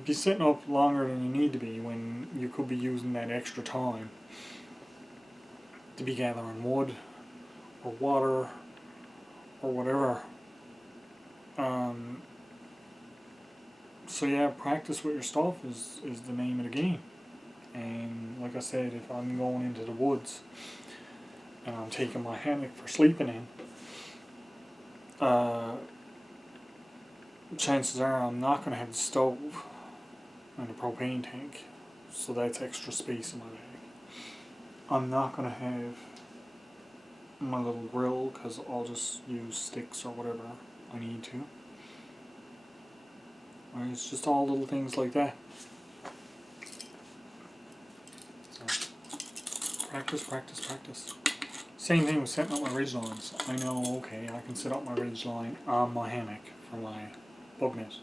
Be setting up longer than you need to be when you could be using that extra time to be gathering wood or water or whatever. So yeah, practice with your stuff is the name of the game. And like I said, if I'm going into the woods and I'm taking my hammock for sleeping in, chances are I'm not going to have the stove and the propane tank, so that's extra space in my bag. I'm not going to have my little grill because I'll just use sticks or whatever I need to. Or it's just all little things like that. So, Practice, practice, practice. Same thing with setting up my ridge lines. I know, okay, I can set up my ridge line on my hammock for my bug net.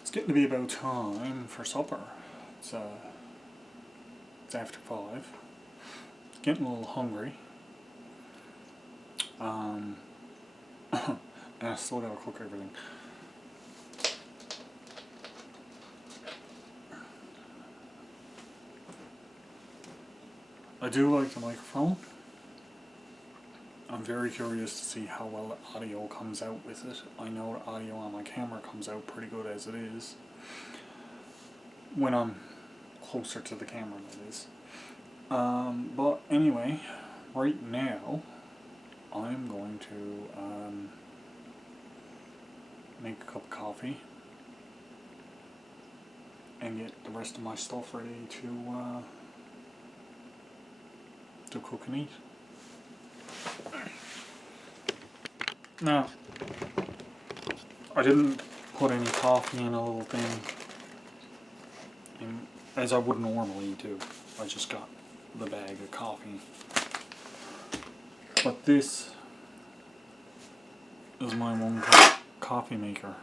It's getting to be about time for supper. It's after 5. Getting a little hungry. And I still gotta cook everything. I do like the microphone. I'm very curious to see how well the audio comes out with it. I know the audio on my camera comes out pretty good as it is. When I'm closer to the camera, that is. But anyway, right now, I'm going to make a cup of coffee and get the rest of my stuff ready to cook and eat. Now, I didn't put any coffee in a little thing, as I would normally do. I just got the bag of coffee. But this is my one coffee maker.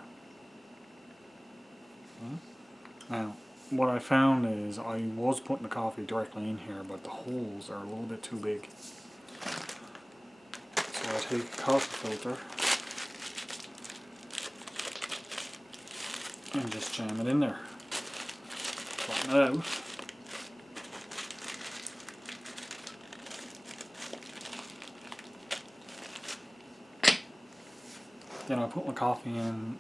Now, what I found is I was putting the coffee directly in here, but the holes are a little bit too big. So I take a coffee filter and just jam it in there. Flatten it out. Then I put my coffee in.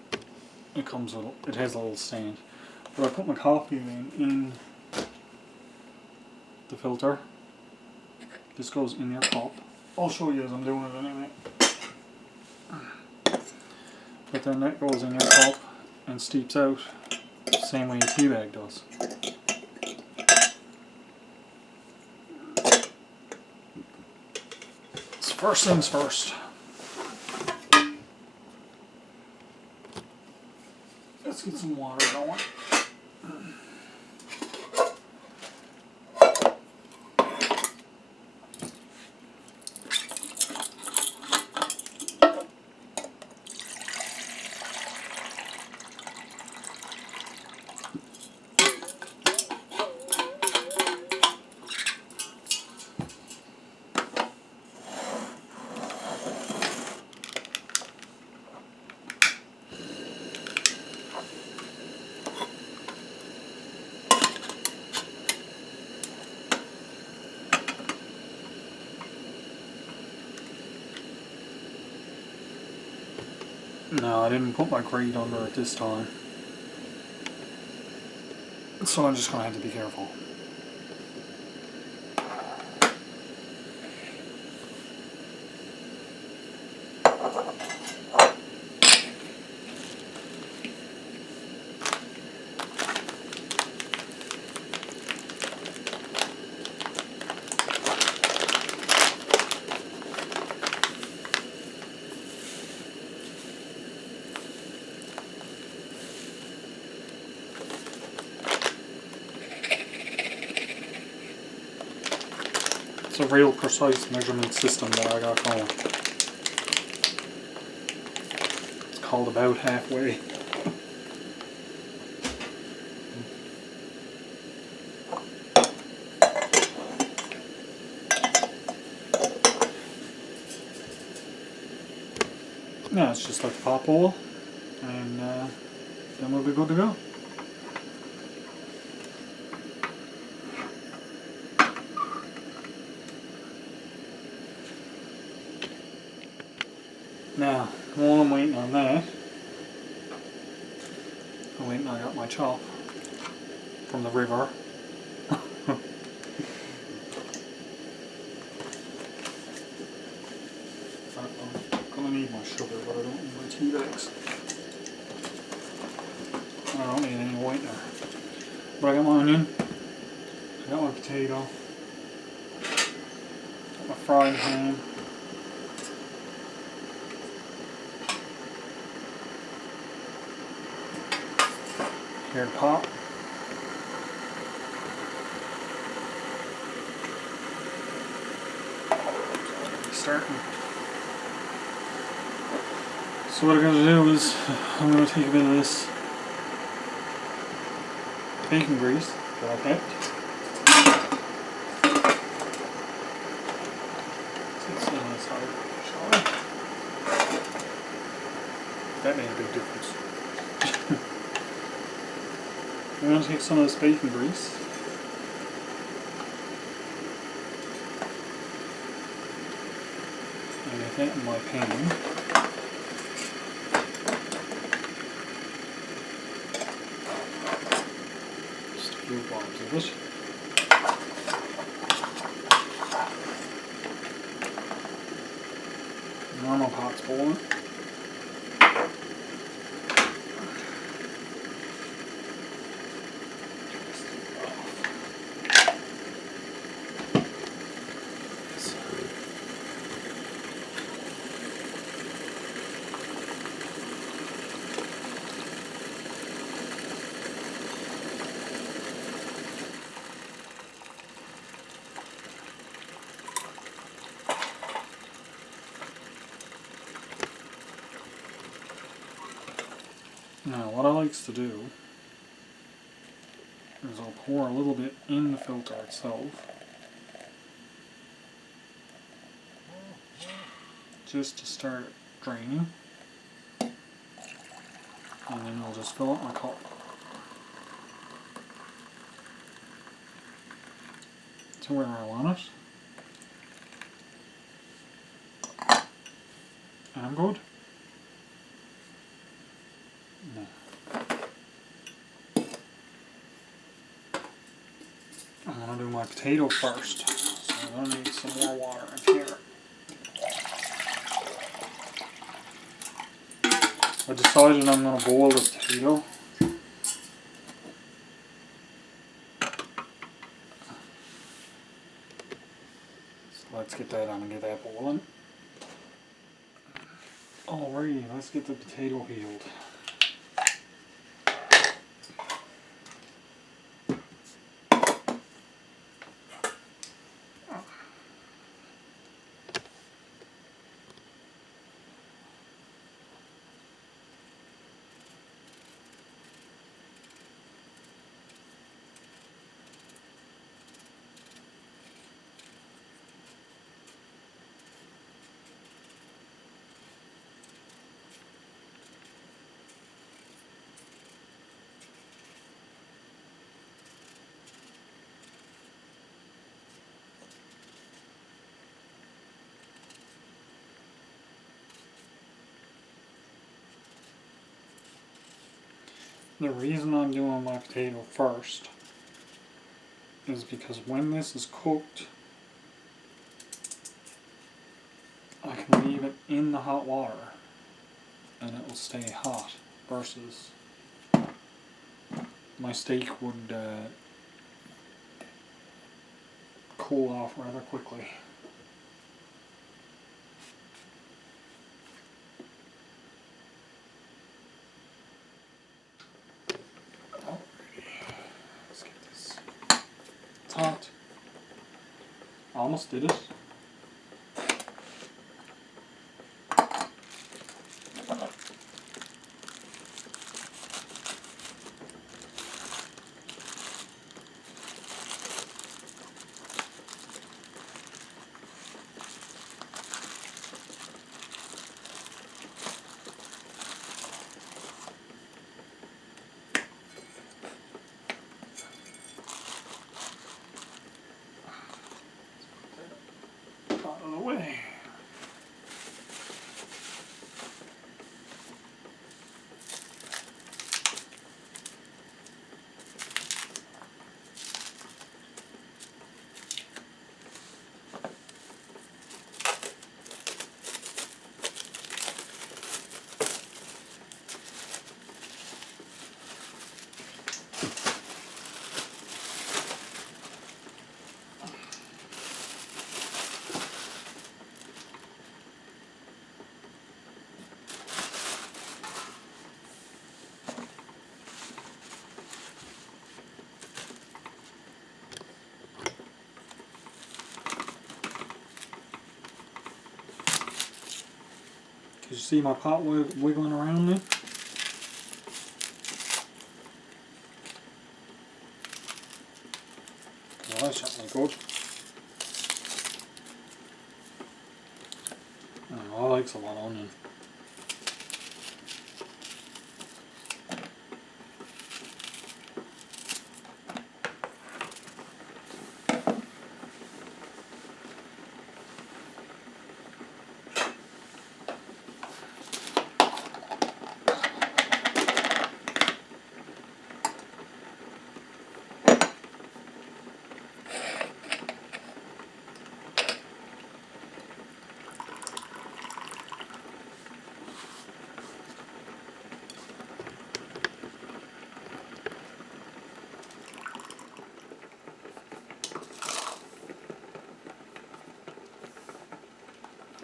It has a little stand. But I put my coffee in the filter. This goes in your cup. I'll show you as I'm doing it anyway. But then that goes in your cup and steeps out the same way a tea bag does. So first things first. Let's get some water going. No, I didn't put my grate under it this time. So I'm just going to have to be careful. It's a real precise measurement system that I got going. It's called About Halfway. Yeah, it's just like a pot bowl, and then we'll be good to go. Now, while I'm waiting on that, I got my chop from the river. I'm gonna need my sugar, but I don't need my tea bags. I don't need any whitener. But I got my onion, I got my potato, got my frying pan. Here, pop. Starting. So what I'm going to do is I'm going to take a bit of this bacon grease that I picked. Let's get some of this out, shall we? That made a big difference. I'm going to take some of this bacon grease. And get that in my pan. Just a few blobs of it. Normal pot's boiling. Now what I likes to do is I'll pour a little bit in the filter itself, just to start it draining, and then I'll just fill up my cup. To where I want it, and I'm good. No. I'm going to do my potato first, so I'm going to need some more water in here. I decided I'm going to boil this potato. So let's get that on and get that boiling. Alrighty, let's get the potato peeled. The reason I'm doing my potato first is because when this is cooked, I can leave it in the hot water and it will stay hot, versus my steak would cool off rather quickly. Let's get this. It's hot. Almost did it. you see my pot wiggling around there? Well, that's certainly good. I like a lot of onion.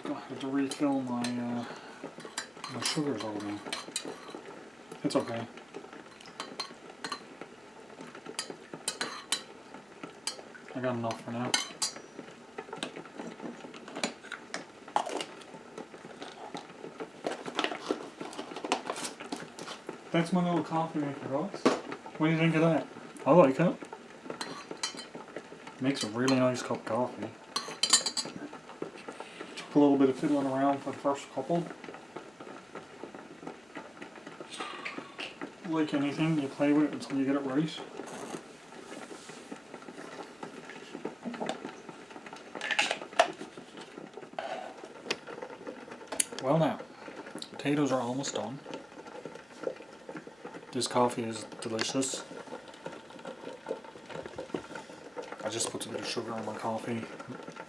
I have to refill my sugars over now. It's okay. I got enough for now. That's my little coffee maker, guys. What do you think of that? I like it. Makes a really nice cup of coffee. Took a little bit of fiddling around for the first couple. Like anything, you play with it until you get it right. Well now, potatoes are almost done. This coffee is delicious. I just put a bit of sugar in my coffee.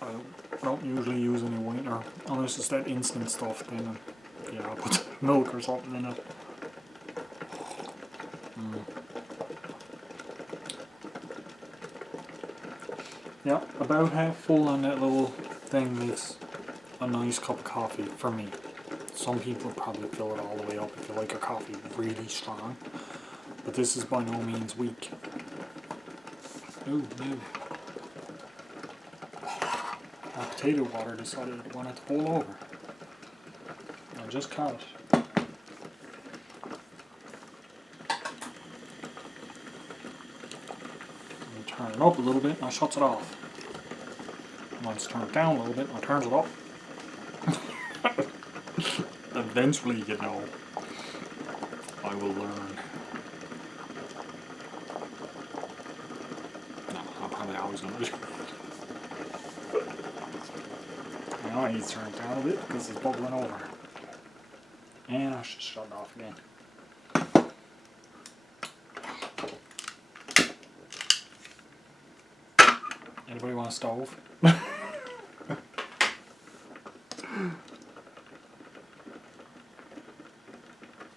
I don't usually use any whitener unless it's that instant stuff. Then yeah, I'll put milk or something in it. Yeah, about half full on that little thing makes a nice cup of coffee for me. Some people probably fill it all the way up if you like your coffee really strong. But this is by no means weak. Ooh, no. My potato water decided it wanted to boil over. I just caught it. Turn it up a little bit and I shuts it off. Once turn it down a little bit and I turns it up. Eventually, you know, I will learn. No, I'm probably always going to do. Now I need to turn it down a bit because it's bubbling over. And I should shut it off again. Anybody want a stove?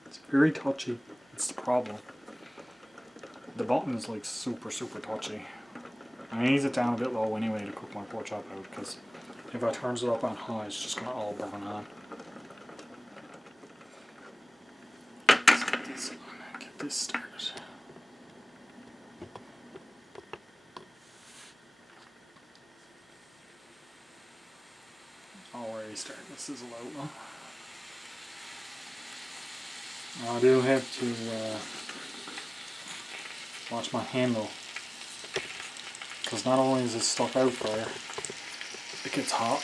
It's very touchy. It's the problem. The button is like super touchy. I need it down a bit low anyway to cook my pork chop out because if I turns it up on high, it's just gonna all burn on. Let's get this on. Get this started. Already starting to sizzle out now. I do have to watch my handle because not only is it stuck out fire, it gets hot.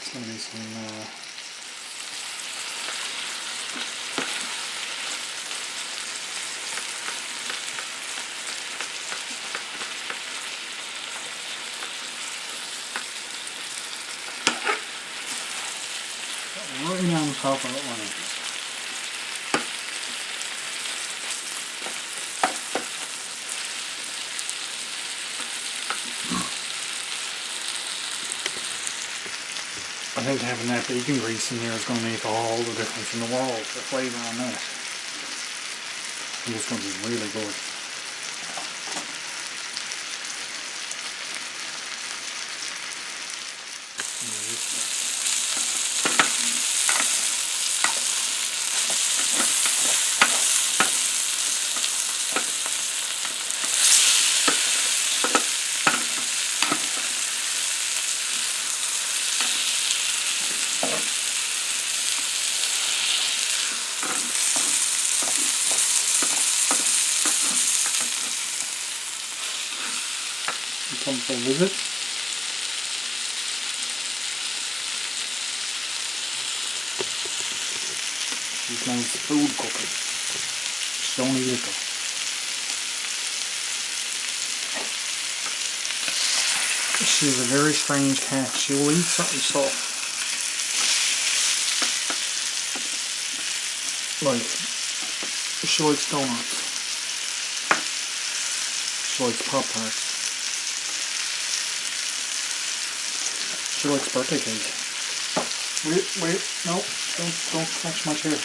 It's going to be some right on top of it one. I think having that bacon grease in there is going to make all the difference in the world, the flavour on that. I think it's going to be really good. He comes for a visit. She smells food cooking. Just don't eat it though. She's a very strange cat. She will eat something soft. Like, she likes donuts. She likes Pop-Tarts. She likes birthday cake. Wait, no, don't touch my chair.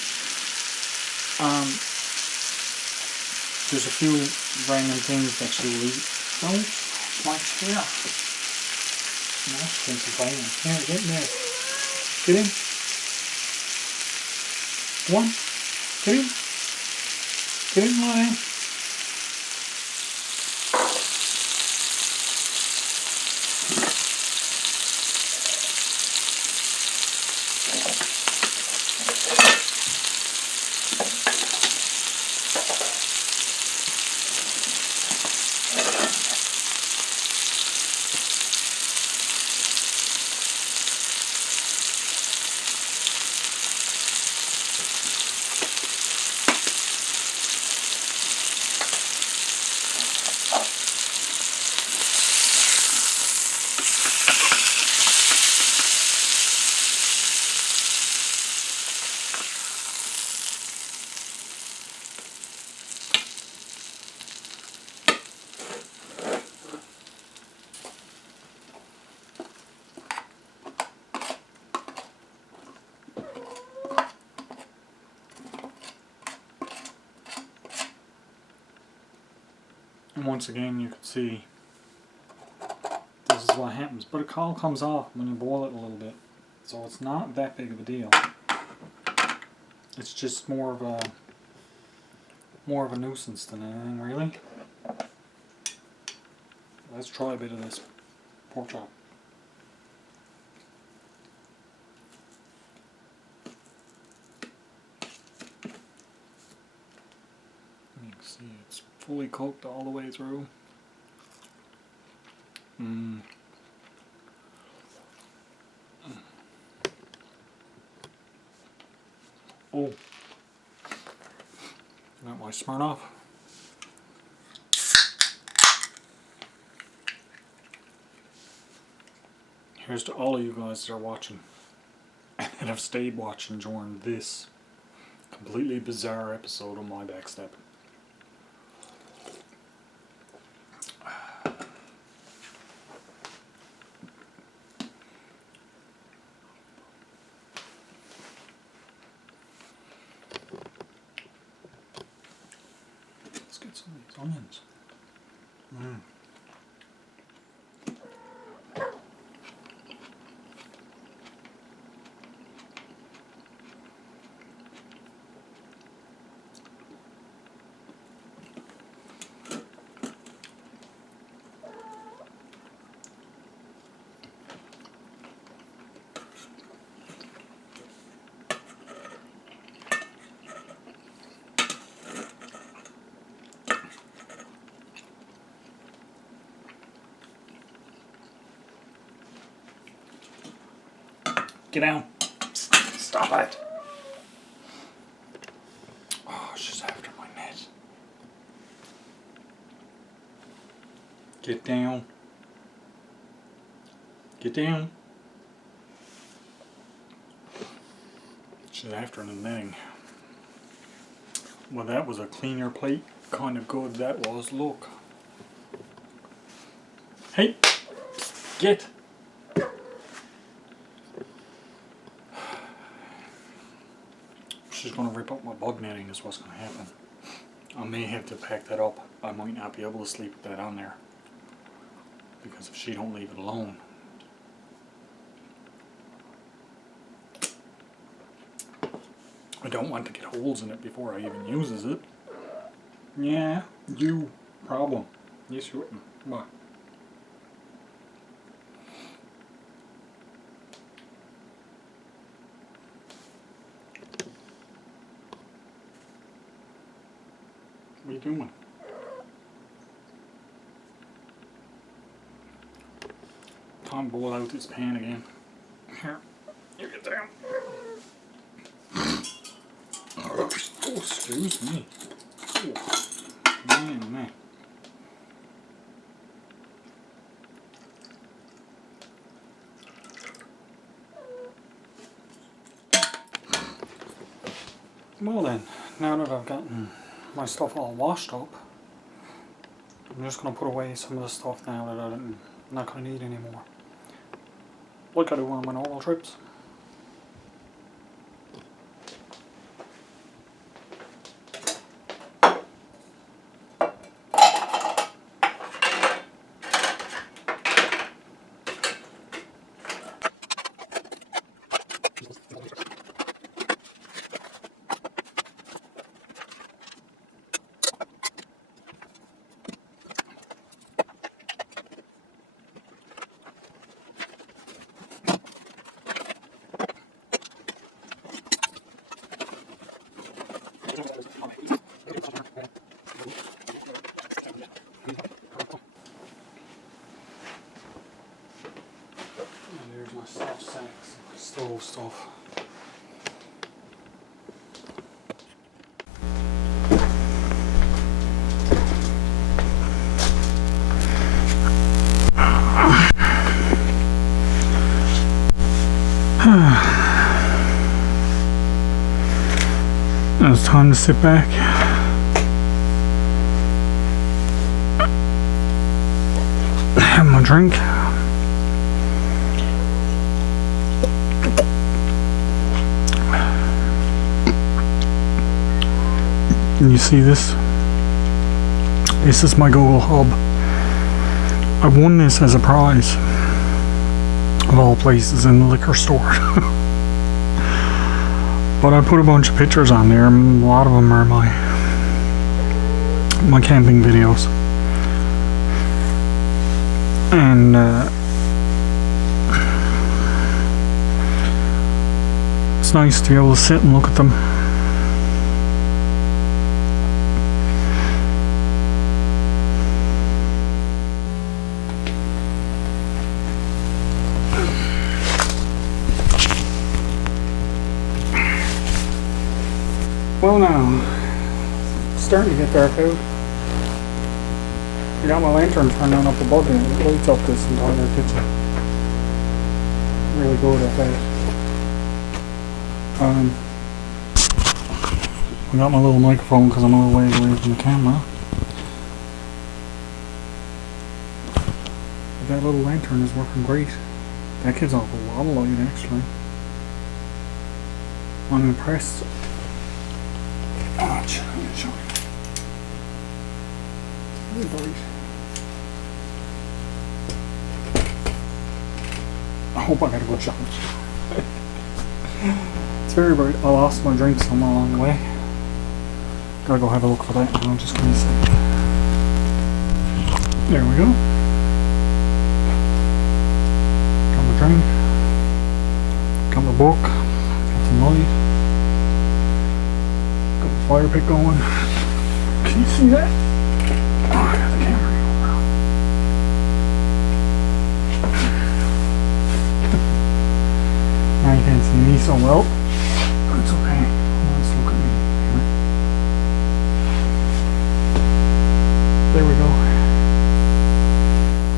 There's a few random things that she will eat. Don't touch my chair. No, Pennsylvania. Here, get in there. Get in. Come on. Get in. Get in, Lion. And once again, you can see this is what happens. But it all comes off when you boil it a little bit, so it's not that big of a deal. It's just more of a nuisance than anything, really. Let's try a bit of this pork chop. You can see it's fully cooked all the way through. Oh, got my Smirnoff. Here's to all of you guys that are watching and have stayed watching during this completely bizarre episode of my backstep. Let's get some of these onions. Get down. Stop it. Oh, she's after my net. Get down. Get down. She's after the netting. Well, that was a cleaner plate. Kind of good that was. Look. Hey. Get. She's going to rip up my bug netting is what's going to happen. I may have to pack that up. I might not be able to sleep with that on there. Because if she don't leave it alone. I don't want to get holes in it before I even uses it. Yeah, you problem. Yes, you wouldn't. Come on. What are you doing? Time to boil out this pan again. Here, you get down. Oh, excuse me. Oh, man. Well then, now that I've gotten my stuff all washed up, I'm just going to put away some of the stuff now that I'm not going to need anymore. Like I do on my normal trips. And there's my soft sacks, my stove stuff. Now it's time to sit back. Have my drink. And you see this? This is my Google Hub. I won this as a prize. Of all places, in the liquor store. But I put a bunch of pictures on there, and a lot of them are my camping videos. And it's nice to be able to sit and look at them. Well now, it's starting to get dark out. I got my lantern turned on up above it and it lights up this entire kitchen. Really good at that. I got my little microphone because I'm a little ways away from the camera. But that little lantern is working great. That gives off a lot of light actually. I'm impressed. Watch, let me show you. Really bright. I hope I got a good shot. It's very bright. I lost my drink somewhere along the way. Gotta go have a look for that now, just give me a second. There we go. Got my drink. Got my book. Got some light. Fire pit going. Can you see that? Oh, I got the camera over. Now you can't see me so well, but it's okay. Let's look at me. There we go.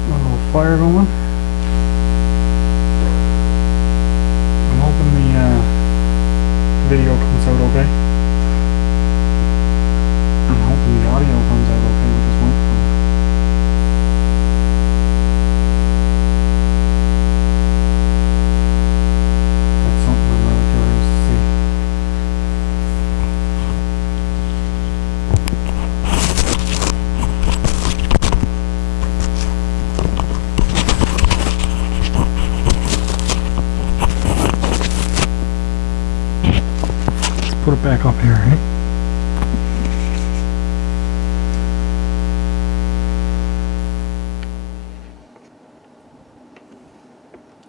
A little fire going. I'm hoping the video comes out okay. I'm hoping the audio comes out okay with this microphone. That's something I'm really curious to see. Let's put it back up here, eh?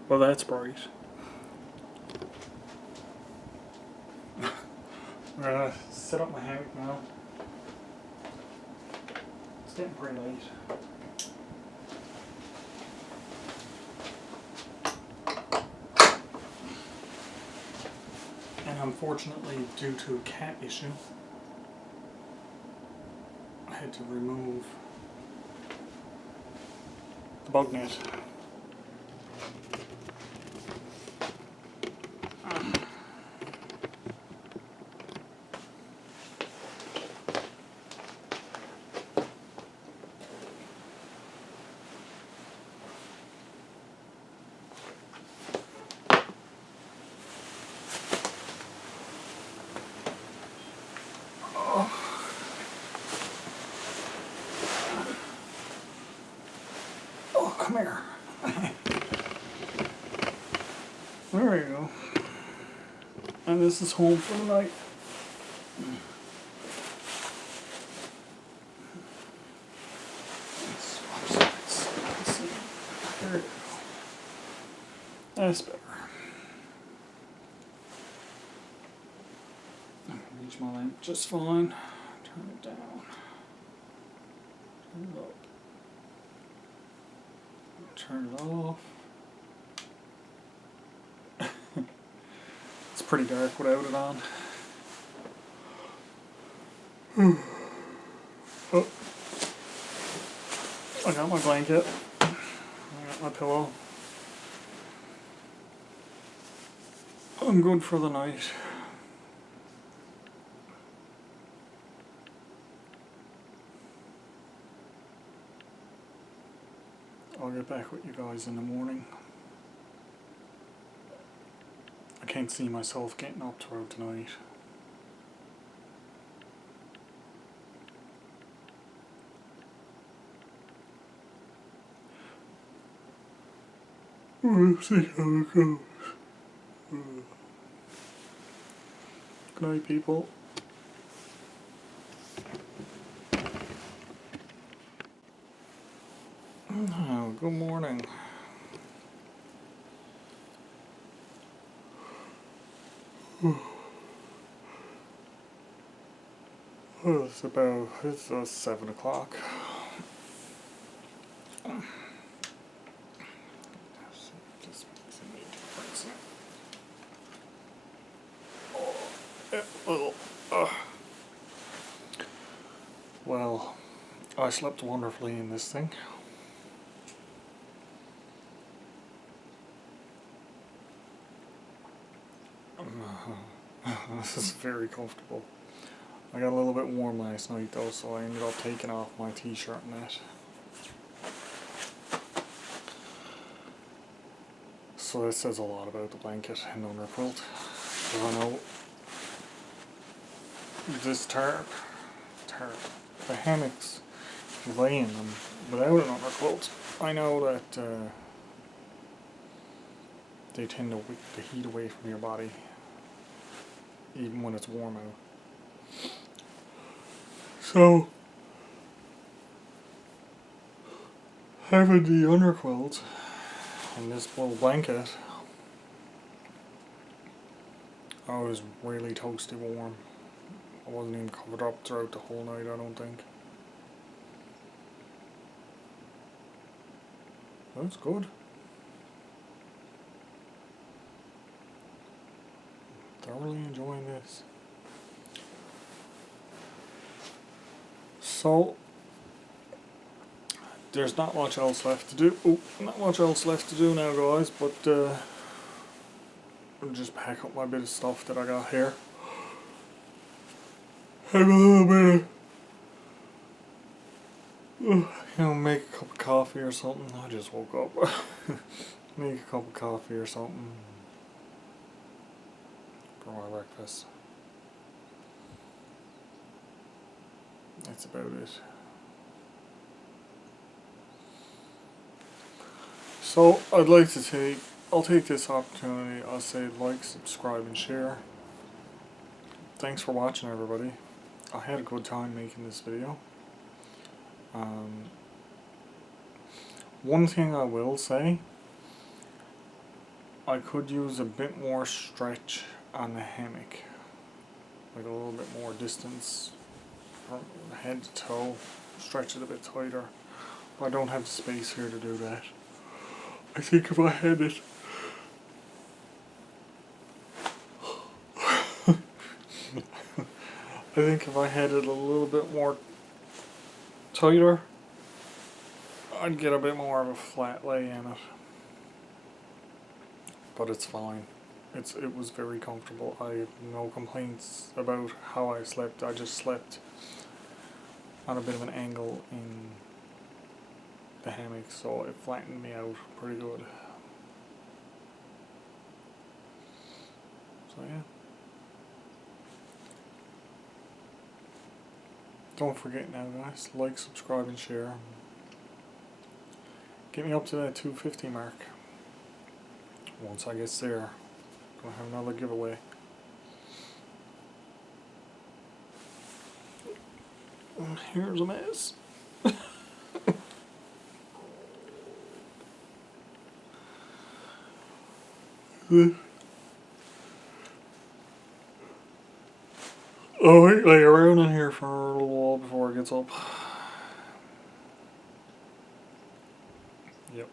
Well, that's bright. I'm gonna set up my hammock now. getting pretty late. And unfortunately, due to a cat issue, I had to remove the bug net. Oh, come here. There we go. And this is home for the night. There we go. That's better. I can reach my lamp just fine. Turn it down. Turn it up. Turn it off. It's pretty dark without it on. Oh. I got my blanket. I got my pillow. I'm good for the night. I'll get back with you guys in the morning. I can't see myself getting up throughout the night. We'll see how it goes. Good night, people. Oh, good morning. Well, it's 7 o'clock. Just makes any difference. Well, I slept wonderfully in this thing. This is very comfortable. I got a little bit warm last night though, so I ended up taking off my t-shirt and that. So that says a lot about the blanket and underquilt. I know this tarp, the hammocks, if you lay in them without an underquilt, I know that they tend to wick the heat away from your body, even when it's warm out. So, having the underquilt and this little blanket, I was really toasty warm. I wasn't even covered up throughout the whole night, I don't think. That's good. Thoroughly enjoying this. So, there's not much else left to do. Oh, not much else left to do now, guys, but I'll just pack up my bit of stuff that I got here. Have a little bit of, make a cup of coffee or something. I just woke up. Make a cup of coffee or something for my breakfast. That's about it. So I'll take this opportunity, I'll say like, subscribe and share. Thanks for watching, everybody. I had a good time making this video. One thing I will say, I could use a bit more stretch on the hammock. Like a little bit more distance from head to toe. stretch it a bit tighter. But I don't have the space here to do that. I think if I had it, I think if I had it a little bit more tighter, I'd get a bit more of a flat lay in it. But it's fine. It was very comfortable. I have no complaints about how I slept. I just slept on a bit of an angle in the hammock, so it flattened me out pretty good. So yeah. Don't forget now, guys, like, subscribe and share. Get me up to that 250 mark. Once I get there, gonna have another giveaway. Here's a mess. Oh, wait, lay around in here for a little while before it gets up. Yep.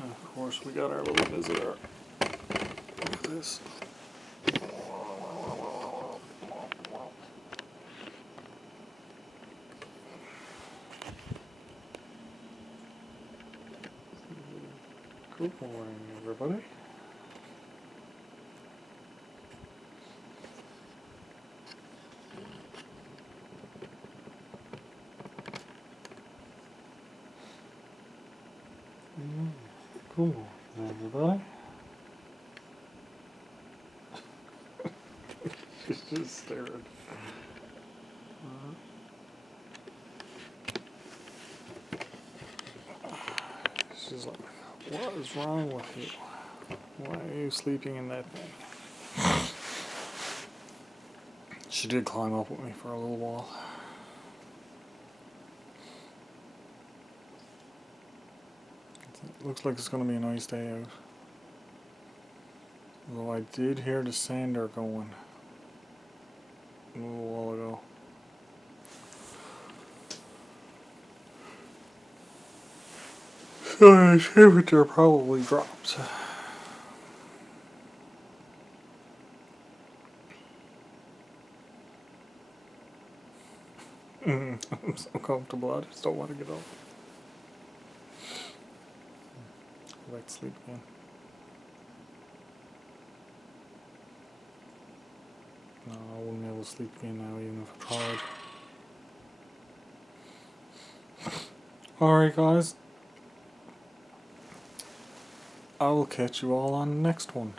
And of course, we got our little visitor. Look at this. Good morning, everybody. Good morning, everybody. She's just staring. She's like, what is wrong with you? Why are you sleeping in that thing? She did climb up with me for a little while. It looks like it's going to be a nice day out. Although I did hear the sander going a little while ago. So the temperature probably dropped. I'm so comfortable, I just don't want to get up. Go back to sleep again. No, I wouldn't be able to sleep again now, even if I tried. Alright, guys. I will catch you all on the next one.